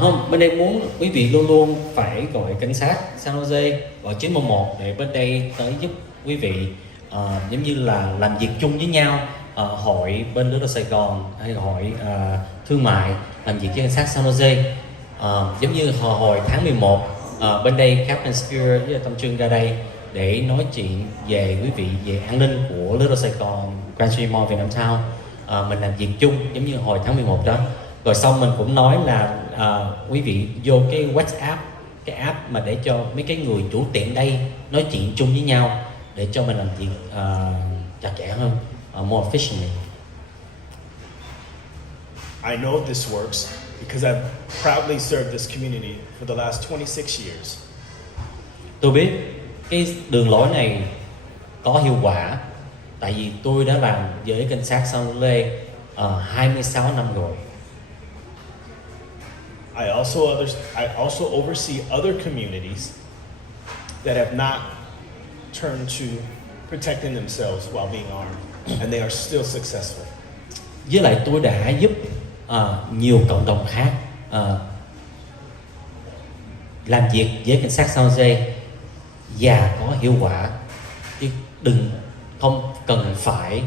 Không, bên đây muốn quý vị luôn luôn phải gọi cảnh sát San Jose, gọi 911 để bên đây tới giúp quý vị giống như là làm việc chung với nhau, hội bên Little Sài Gòn hay hội thương mại làm việc với cảnh sát San Jose. Giống như hồi tháng 11 bên đây Captain Spear với Tâm Trương ra đây để nói chuyện về quý vị về an ninh của Little Sài Gòn, Grand Street Mall, Vietnam Town. Mình làm việc chung giống như hồi tháng 11 đó. Rồi xong mình cũng nói là quý vị vô cái WhatsApp, cái app mà để cho mấy cái người chủ tiệm đây nói chuyện chung với nhau để cho mình làm việc chặt chẽ hơn, more efficiently. I know this works because I've proudly served this community for the last 26 years. Tôi biết cái đường lối này có hiệu quả tại vì tôi đã làm với cảnh sát San Jose 26 năm rồi. I also oversee other communities that have not turned to protecting themselves while being armed, and they are still successful. Với lại tôi đã giúp nhiều cộng đồng khác làm việc với cảnh sát San Jose và có hiệu quả, chứ không cần phải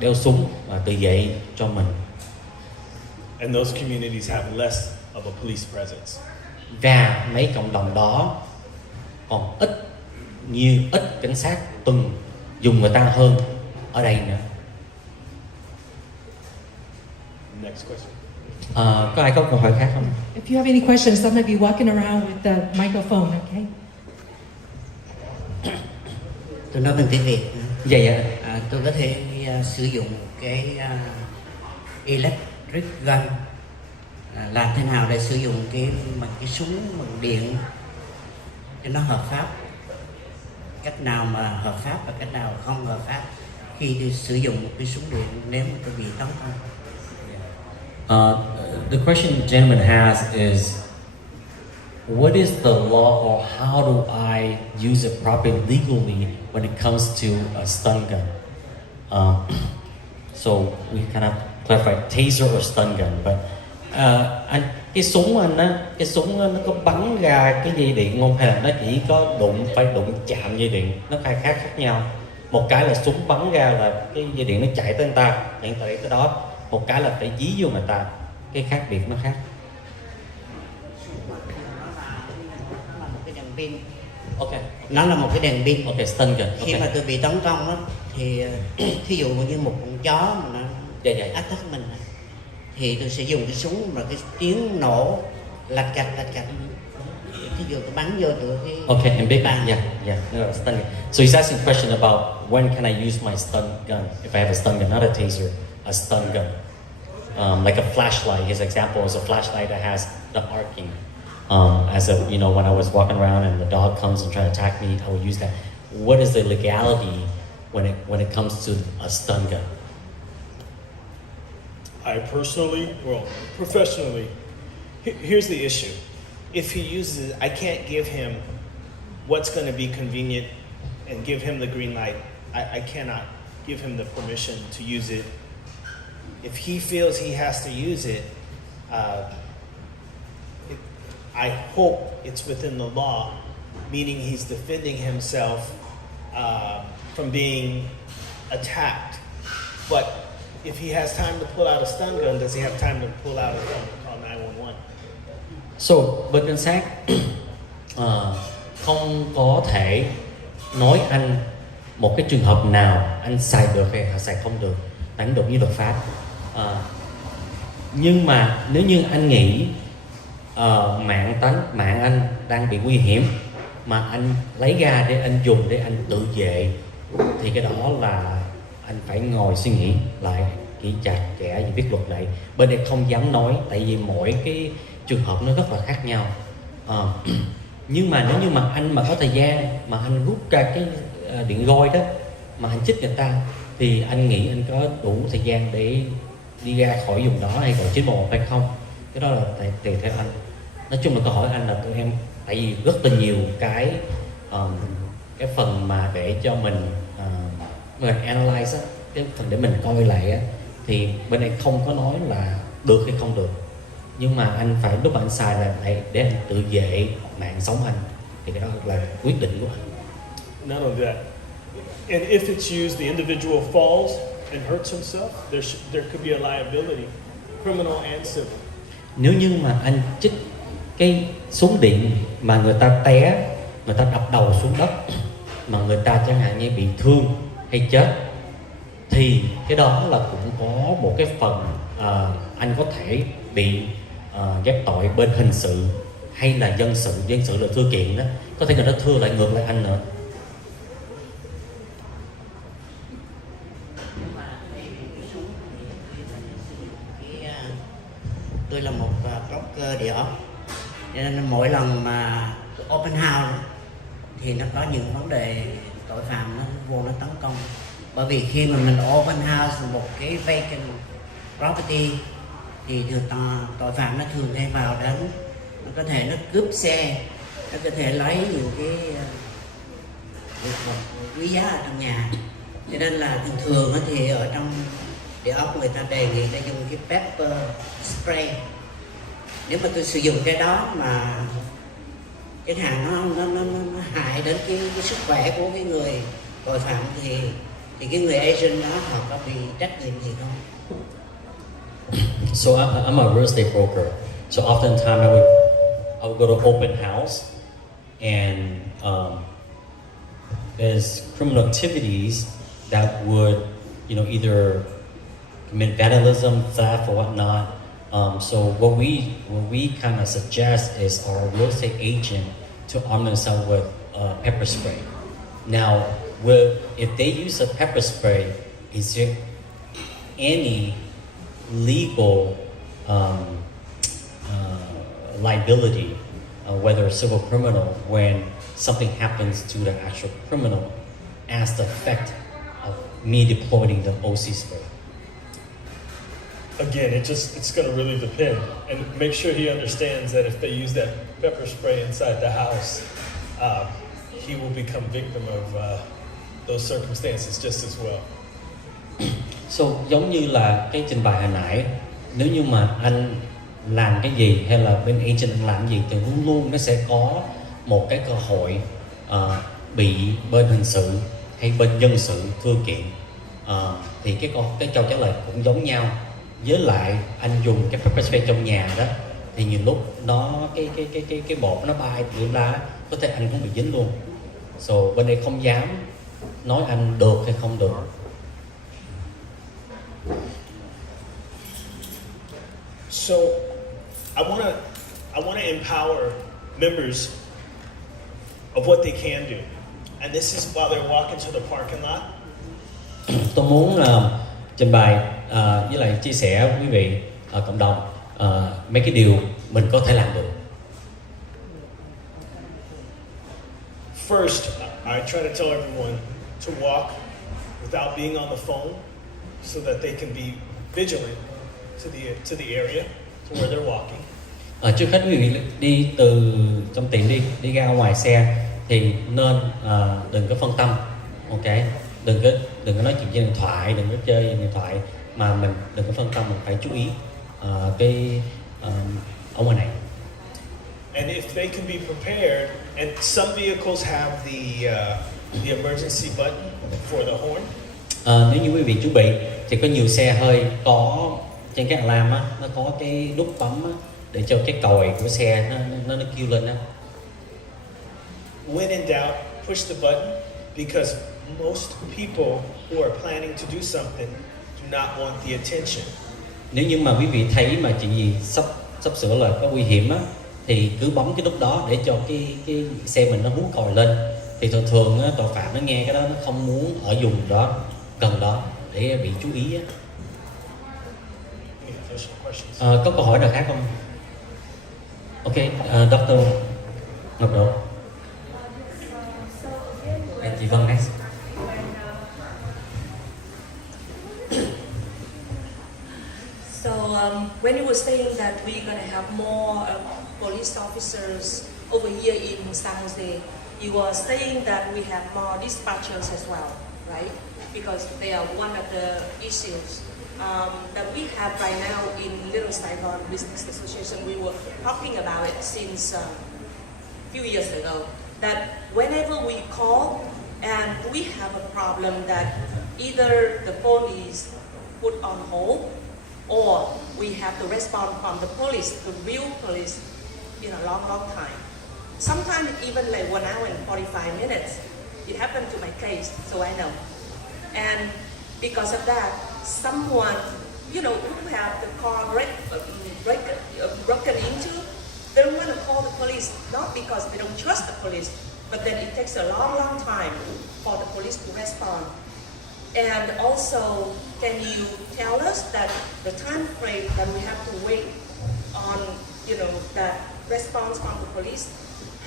đeo súng và tự vệ cho mình. And those communities have less of a police presence. Và mấy cộng đồng đó còn ít cảnh sát tuần dùng người ta hơn ở đây nữa. Next question. Có ai có câu hỏi khác không? If you have any questions, some of you walking around with the microphone, okay? Tôi nói bằng tiếng Việt. Dạ. Tôi có thể sử dụng cái electric gun. Làm thế nào để sử dụng bằng cái súng bằng điện cho nó hợp pháp? Cách nào mà hợp pháp và cách nào không hợp pháp khi tôi sử dụng một cái súng điện nếu mà tôi bị tấn công? The question the gentleman has is, what is the law, or how do I use it properly legally when it comes to a stun gun? So we kind of clarify taser or stun gun, but cái súng nó có bắn ra cái dây điện không, hay là nó chỉ có phải đụng chạm dây điện? Nó khác nhau. Một cái là súng bắn ra là cái dây điện nó chạy tới người ta, chạy tới đó. Một cái là phải dí vô người ta, cái khác biệt nó khác. Nó là một cái đèn pin. Okay. Nó là một cái đèn pin. Okay, stun gun. Okay. Khi mà tôi bị tấn công đó, thì thí dụ như một con chó mà nó áp sát mình, thì tôi sẽ dùng cái súng mà cái tiếng nổ lạch cạch. Thí dụ tôi bắn vô được cái. Okay, and big bàn. Yeah, no, stun gun. So he's asking a question about when can I use my stun gun if I have a stun gun, not a taser, a stun gun. Like a flashlight. His example is a flashlight that has the arcing. When I was walking around and the dog comes and try to attack me, I would use that. What is the legality when it comes to a stun gun? Professionally, here's the issue. If he uses it, I can't give him what's going to be convenient and give him the green light. I cannot give him the permission to use it. If he feels he has to use it, I hope it's within the law, meaning he's defending himself from being attacked. But if he has time to pull out a stun gun, does he have time to pull out a gun to call 911? So, bên cảnh sát không có thể nói anh một cái trường hợp nào anh xài được hay xài không được, đánh được với luật pháp. Nhưng mà nếu như anh nghĩ mạng anh đang bị nguy hiểm mà anh lấy ra để anh dùng để anh tự vệ, thì cái đó là anh phải ngồi suy nghĩ lại kỹ chặt chẽ về viết luật lệ. Bên đây không dám nói tại vì mỗi cái trường hợp nó rất là khác nhau. Nhưng mà nếu như mà anh mà có thời gian mà anh rút ra cái điện roi đó mà anh chích người ta thì anh nghĩ anh có đủ thời gian để đi ra khỏi vùng đó hay gọi 911 hay không? Cái đó là tùy theo anh. Nói chung là câu hỏi anh là tụi em tại vì rất là nhiều cái phần mà để cho mình analyze á, cái phần để mình coi lại á, thì bên này không có nói là được hay không được, nhưng mà anh phải lúc mà anh xài là để anh tự vệ mạng sống anh, thì cái đó là quyết định của anh. Not only that, and if it's used, the individual falls and hurts himself, there could be a liability, criminal and civil. Nếu như mà anh chích cái súng điện mà người ta té, người ta đập đầu xuống đất mà người ta chẳng hạn như bị thương hay chết thì cái đó là cũng có một cái phần anh có thể bị ghép tội bên hình sự hay là dân sự. Dân sự là thưa kiện đó, có thể người ta thưa lại ngược lại anh nữa. Tôi là một broker địa ốc, cho nên mỗi lần mà open house thì nó có những vấn đề tội phạm nó vô nó tấn công. Bởi vì khi mà mình open house một cái vacant property thì tội phạm nó thường hay vào đến, nó có thể nó cướp xe, nó có thể lấy những cái vật quý giá ở trong nhà. Cho nên là thường thì ở trong địa ốc người ta đề nghị là dùng cái pepper spray. Nếu mà tôi sử dụng cái đó mà cái hàng nó hại đến cái sức khỏe của cái người tội phạm thì cái người agent đó họ có bị trách nhiệm gì không? So I'm a real estate broker. So oftentimes I would go to open house and there's criminal activities that would, either commit vandalism, theft, or whatnot. So what we kind of suggest is our real estate agent to arm themselves with pepper spray. Now, if they use a pepper spray, is there any legal liability, whether civil or criminal, when something happens to the actual criminal as the effect of me deploying the OC spray? Again, it's going to really depend, and make sure he understands that if they use that pepper spray inside the house, he will become victim of those circumstances just as well. So giống như là cái trình bày hồi nãy, nếu như mà anh làm cái gì hay là bên agent anh làm gì thì luôn luôn nó sẽ có một cái cơ hội bị bên hình sự hay bên dân sự thưa kiện. Thì cái câu trả lời cũng giống nhau. Với lại anh dùng cái pepper spray trong nhà đó thì nhiều lúc nó cái bột nó bay từ ra, có thể anh cũng bị dính luôn. So bên đây không dám nói anh được hay không được. So I want to empower members of what they can do, and this is while they're walking to the parking lot. Tôi muốn trình bày với lại chia sẻ quý vị cộng đồng mấy cái điều mình có thể làm được. First, I try to tell everyone to walk without being on the phone, so that they can be vigilant to the area to where they're walking. Trước hết quý vị đi từ trong tiệm đi ra ngoài xe thì nên đừng có phân tâm, ok? Đừng có nói chuyện trên điện thoại, đừng có chơi điện thoại, mà mình đừng có phân tâm, mình phải chú ý ở ngoài này. And if they can be prepared, and some vehicles have the emergency button for the horn. Nếu như quý vị chuẩn bị thì có nhiều xe hơi có trên cái alarm á, nó có cái nút bấm á, để cho cái còi của xe nó kêu lên á. When in doubt, push the button, because most people who are planning to do something do not want the attention. Nếu như mà quý vị thấy mà chuyện gì sắp sửa là có nguy hiểm á, thì cứ bấm cái nút đó để cho cái xe mình nó hú còi lên. Thì thường á, tội phạm nó nghe cái đó nó không muốn ở vùng đó gần đó, để bị chú ý á. Any additional questions? Có câu hỏi nào khác không? Ok, Dr. Ngọc Độ. And chị Vân next. So when you were saying that we're going to have more police officers over here in San Jose, you were saying that we have more dispatchers as well, right? Because they are one of the issues that we have right now in Little Saigon Business Association. We were talking about it since a few years ago, that whenever we call and we have a problem that either the police put on hold or we have to respond from the police, the real police, in a long, long time. Sometimes even like 1 hour and 45 minutes. It happened to my case, so I know. And because of that, someone, who have the car broken into, they don't want to call the police, not because they don't trust the police, but then it takes a long, long time for the police to respond. And also, can you tell us that the time frame that we have to wait on, that response from the police?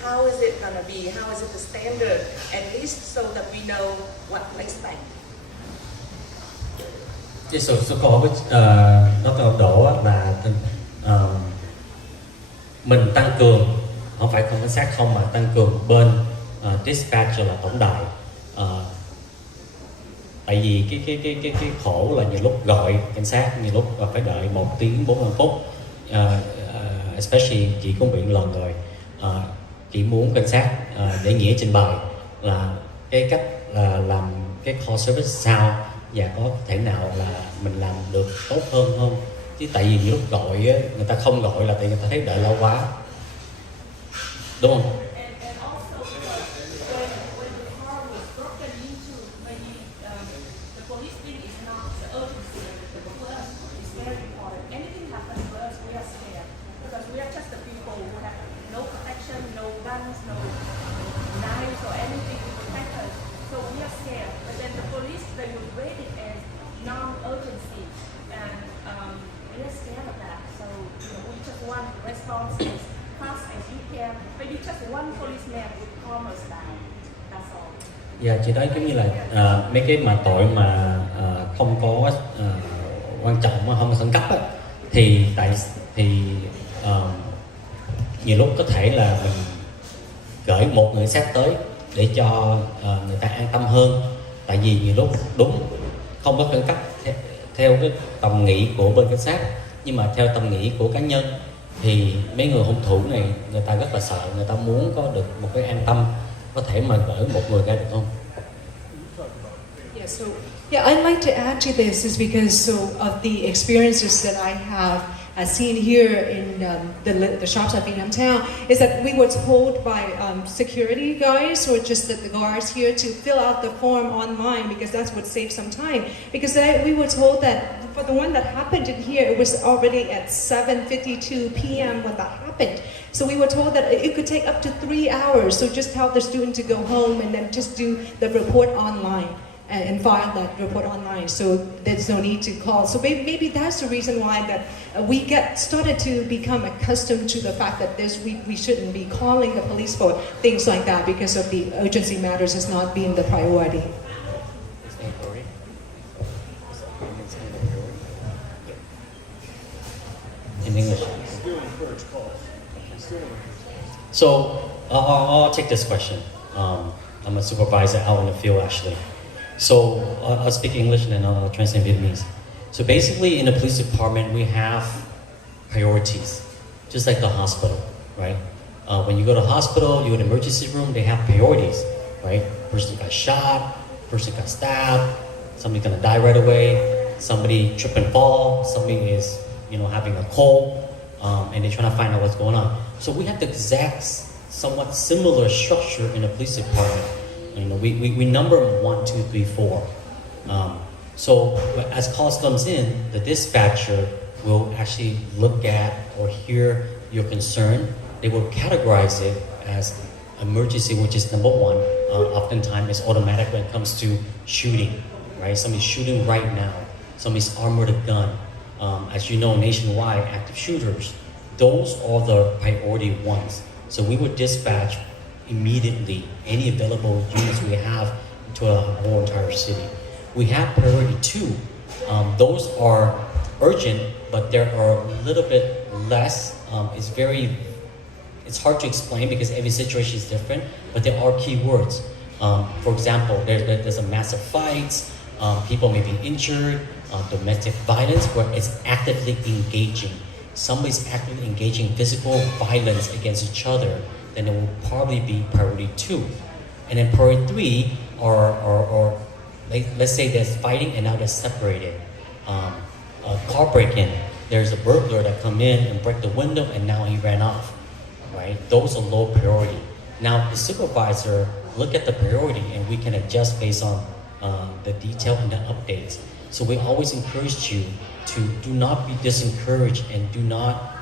How is it going to be? How is it the standard? At least so that we know what to expect. Số câu hỏi với Dr. Đỗ là mình tăng cường, không phải không cảnh sát không, mà tăng cường bên dispatcher là tổng đài. Tại vì cái khổ là nhiều lúc gọi cảnh sát, nhiều lúc phải đợi 1 tiếng 45 phút. Especially chị cũng bị lần rồi, chị muốn cảnh sát để nghĩa trình bày là cái cách làm cái call service sao và có thể nào là mình làm được tốt hơn không. Chứ tại vì nhiều lúc gọi á, người ta không gọi là tại người ta thấy đợi lâu quá, đúng không? Dạ, chị nói giống như là mấy cái mà tội mà không có quan trọng mà không khẩn cấp á, thì nhiều lúc có thể là mình gửi một người sát tới để cho người ta an tâm hơn. Tại vì nhiều lúc đúng không có khẩn cấp theo cái tầm nghĩ của bên cảnh sát, nhưng mà theo tầm nghĩ của cá nhân thì mấy người hung thủ này người ta rất là sợ, người ta muốn có được một cái an tâm, có thể mà gửi một người ra được không? Yeah, I'd like to add to this is because of the experiences that I have seen here in the shops at Vietnam Town, is that we were told by security guys or just the guards here to fill out the form online because that's what saves some time. Because we were told that for the one that happened in here, it was already at 7:52 p.m. when that happened. So we were told that it could take up to 3 hours. So just tell the student to go home and then just do the report online. And file that report online, so there's no need to call. So maybe that's the reason why that we started to become accustomed to the fact that we shouldn't be calling the police for things like that because of the urgency matters as not being the priority. In English. So I'll take this question. I'm a supervisor out in the field actually. So I'll speak English and then I'll translate Vietnamese. So basically in the police department we have priorities, just like the hospital, right? When you go to the hospital, you go to the emergency room, they have priorities, right? Person got shot, person got stabbed, somebody's gonna die right away, somebody trip and fall, somebody is having a cold, and they're trying to find out what's going on. So we have the exact, somewhat similar structure in the police department. We number 1, 2, 3, 4. So as calls comes in, the dispatcher will actually look at or hear your concern. They will categorize it as emergency, which is number 1. Oftentimes it's automatic when it comes to shooting, right? Somebody's shooting right now. Somebody's armored a gun. As you know, nationwide, active shooters, those are the priority ones. So we would dispatch immediately any available units we have to a whole entire city. We have priority 2. Those are urgent, but there are a little bit less. It's hard to explain because every situation is different, but there are keywords. For example, there's a massive fights, people may be injured, domestic violence where it's actively engaging. Somebody's actively engaging physical violence against each other, then it will probably be priority 2. And then priority 3 or let's say there's fighting and now they're separated. A car break-in, there's a burglar that come in and break the window and now he ran off, right? Those are low priority. Now the supervisor look at the priority and we can adjust based on the detail and the updates. So we always encourage you to do not be disencouraged and do not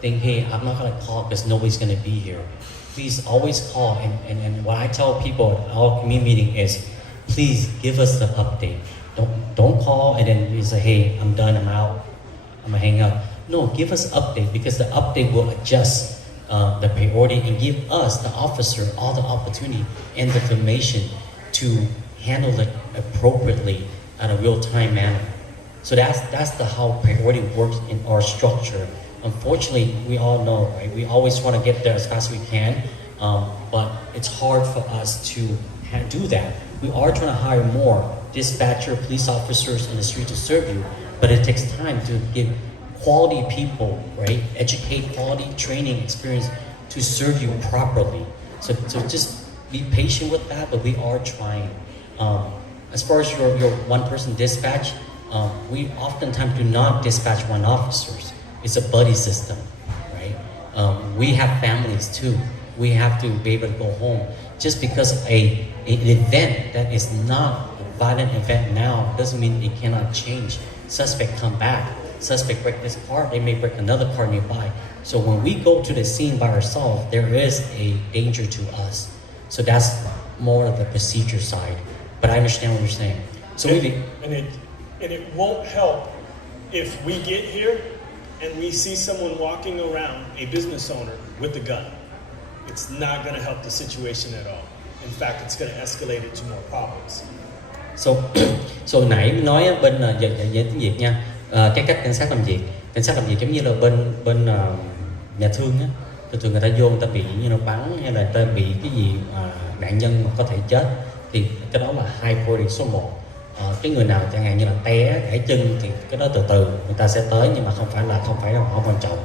think, hey, I'm not gonna call because nobody's gonna be here. Please always call and what I tell people at our community meeting is, please give us the update. Don't call and then you say, hey, I'm done, I'm out, I'm gonna hang up. No, give us update because the update will adjust the priority and give us, the officer, all the opportunity and the information to handle it appropriately at a real-time manner. So that's how priority works in our structure. Unfortunately, we all know, right? We always want to get there as fast as we can, but it's hard for us to do that. We are trying to hire more dispatcher, police officers in the street to serve you, but it takes time to give quality people, right? Educate quality training experience to serve you properly. So just be patient with that, but we are trying. As far as your one-person dispatch, we oftentimes do not dispatch one officers. It's a buddy system, right? We have families too. We have to be able to go home. Just because an event that is not a violent event now doesn't mean it cannot change. Suspect come back. Suspect break this car, they may break another car nearby. So when we go to the scene by ourselves, there is a danger to us. So that's more of the procedure side. But I understand what you're saying. So it won't help if we get here and we see someone walking around, a business owner, with a gun. It's not going to help the situation at all. In fact, it's going to escalate it to more problems. So nãy nói bên về tiếng Việt nha, cái cách cảnh sát làm việc giống như là bên nhà thương á, thường người ta vô người ta bị như nó bắn hay là người ta bị cái gì nạn nhân mà có thể chết thì cái đó là high priority số 1. Cái người nào chẳng hạn như là té gãy chân thì cái đó từ từ người ta sẽ tới nhưng mà không phải là họ quan trọng.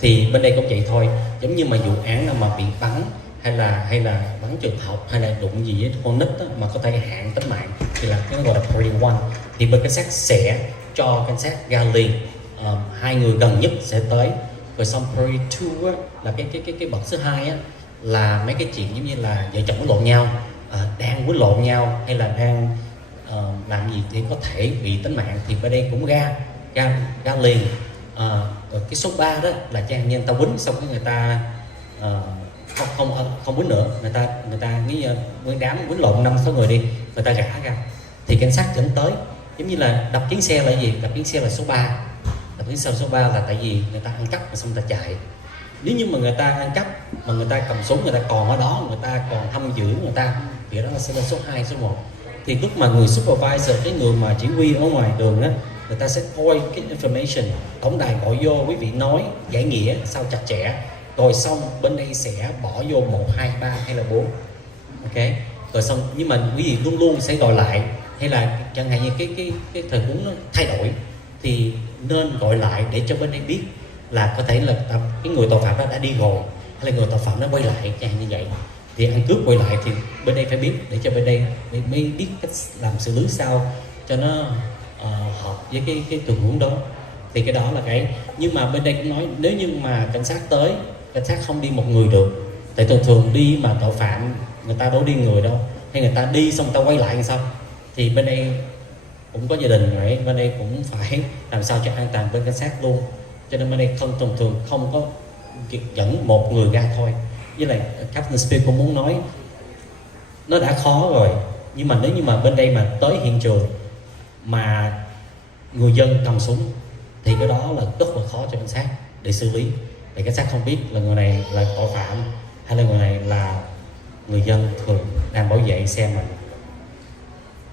Thì bên đây cũng vậy thôi, giống như mà vụ án nào mà bị bắn hay là bắn trường học hay là đụng gì với con nít đó, mà có thể hạn tính mạng thì là cái gọi là priority 1. Thì bên cảnh sát sẽ cho cảnh sát ga liền, 2 người gần nhất sẽ tới. Rồi xong priority 2 á, là cái bậc thứ 2 á, là mấy cái chuyện giống như là vợ chồng quýnh lộn nhau, đang quýnh lộn nhau hay là đang làm gì thì có thể bị tính mạng thì bên đây cũng ga liền. Rồi cái số 3 đó là chẳng như người ta quýnh xong cái người ta không quýnh nữa, người ta nghĩ nguyên đám quýnh lộn 5-6 người đi, người ta gã ra thì cảnh sát dẫn tới. Giống như là đập kiến xe là gì? Đập kiến xe là số 3. Đập kiến xe số 3 là tại vì người ta ăn cắp mà xong người ta chạy. Nếu như mà người ta ăn cắp mà người ta cầm súng, người ta còn ở đó, người ta còn hâm dữ người ta thì đó là sẽ là số 2, số 1. Thì lúc mà người supervisor, cái người mà chỉ huy ở ngoài đường đó, người ta sẽ coi cái information, tổng đài gọi vô, quý vị nói giải nghĩa sao chặt chẽ, rồi xong bên đây sẽ bỏ vô 1, 2, 3 hay là 4, ok. Rồi xong nhưng mà quý vị luôn luôn sẽ gọi lại, hay là chẳng hạn như cái thời huống nó thay đổi thì nên gọi lại để cho bên đây biết là có thể là cái người tội phạm đó đã đi rồi hay là người tội phạm nó quay lại chẳng hạn như vậy. Thì ăn cướp quay lại thì bên đây phải biết để cho bên đây mới biết cách làm xử lý sao cho nó hợp với cái tình huống đó. Thì cái đó là cái, nhưng mà bên đây cũng nói nếu như mà cảnh sát tới, cảnh sát không đi một người được, tại thường đi mà tội phạm người ta đâu đi người đâu, hay người ta đi xong người ta quay lại làm sao, thì bên đây cũng có gia đình rồi, bên đây cũng phải làm sao cho an toàn bên cảnh sát luôn. Cho nên bên đây thường không có dẫn một người ra thôi. Với lại Captain Spear cũng muốn nói nó đã khó rồi Nhưng mà nếu như mà bên đây mà tới hiện trường mà người dân cầm súng thì cái đó là rất là khó cho cảnh sát để xử lý. Thì cảnh sát không biết là người này là tội phạm hay là người này là người dân thường đang bảo vệ xe mình.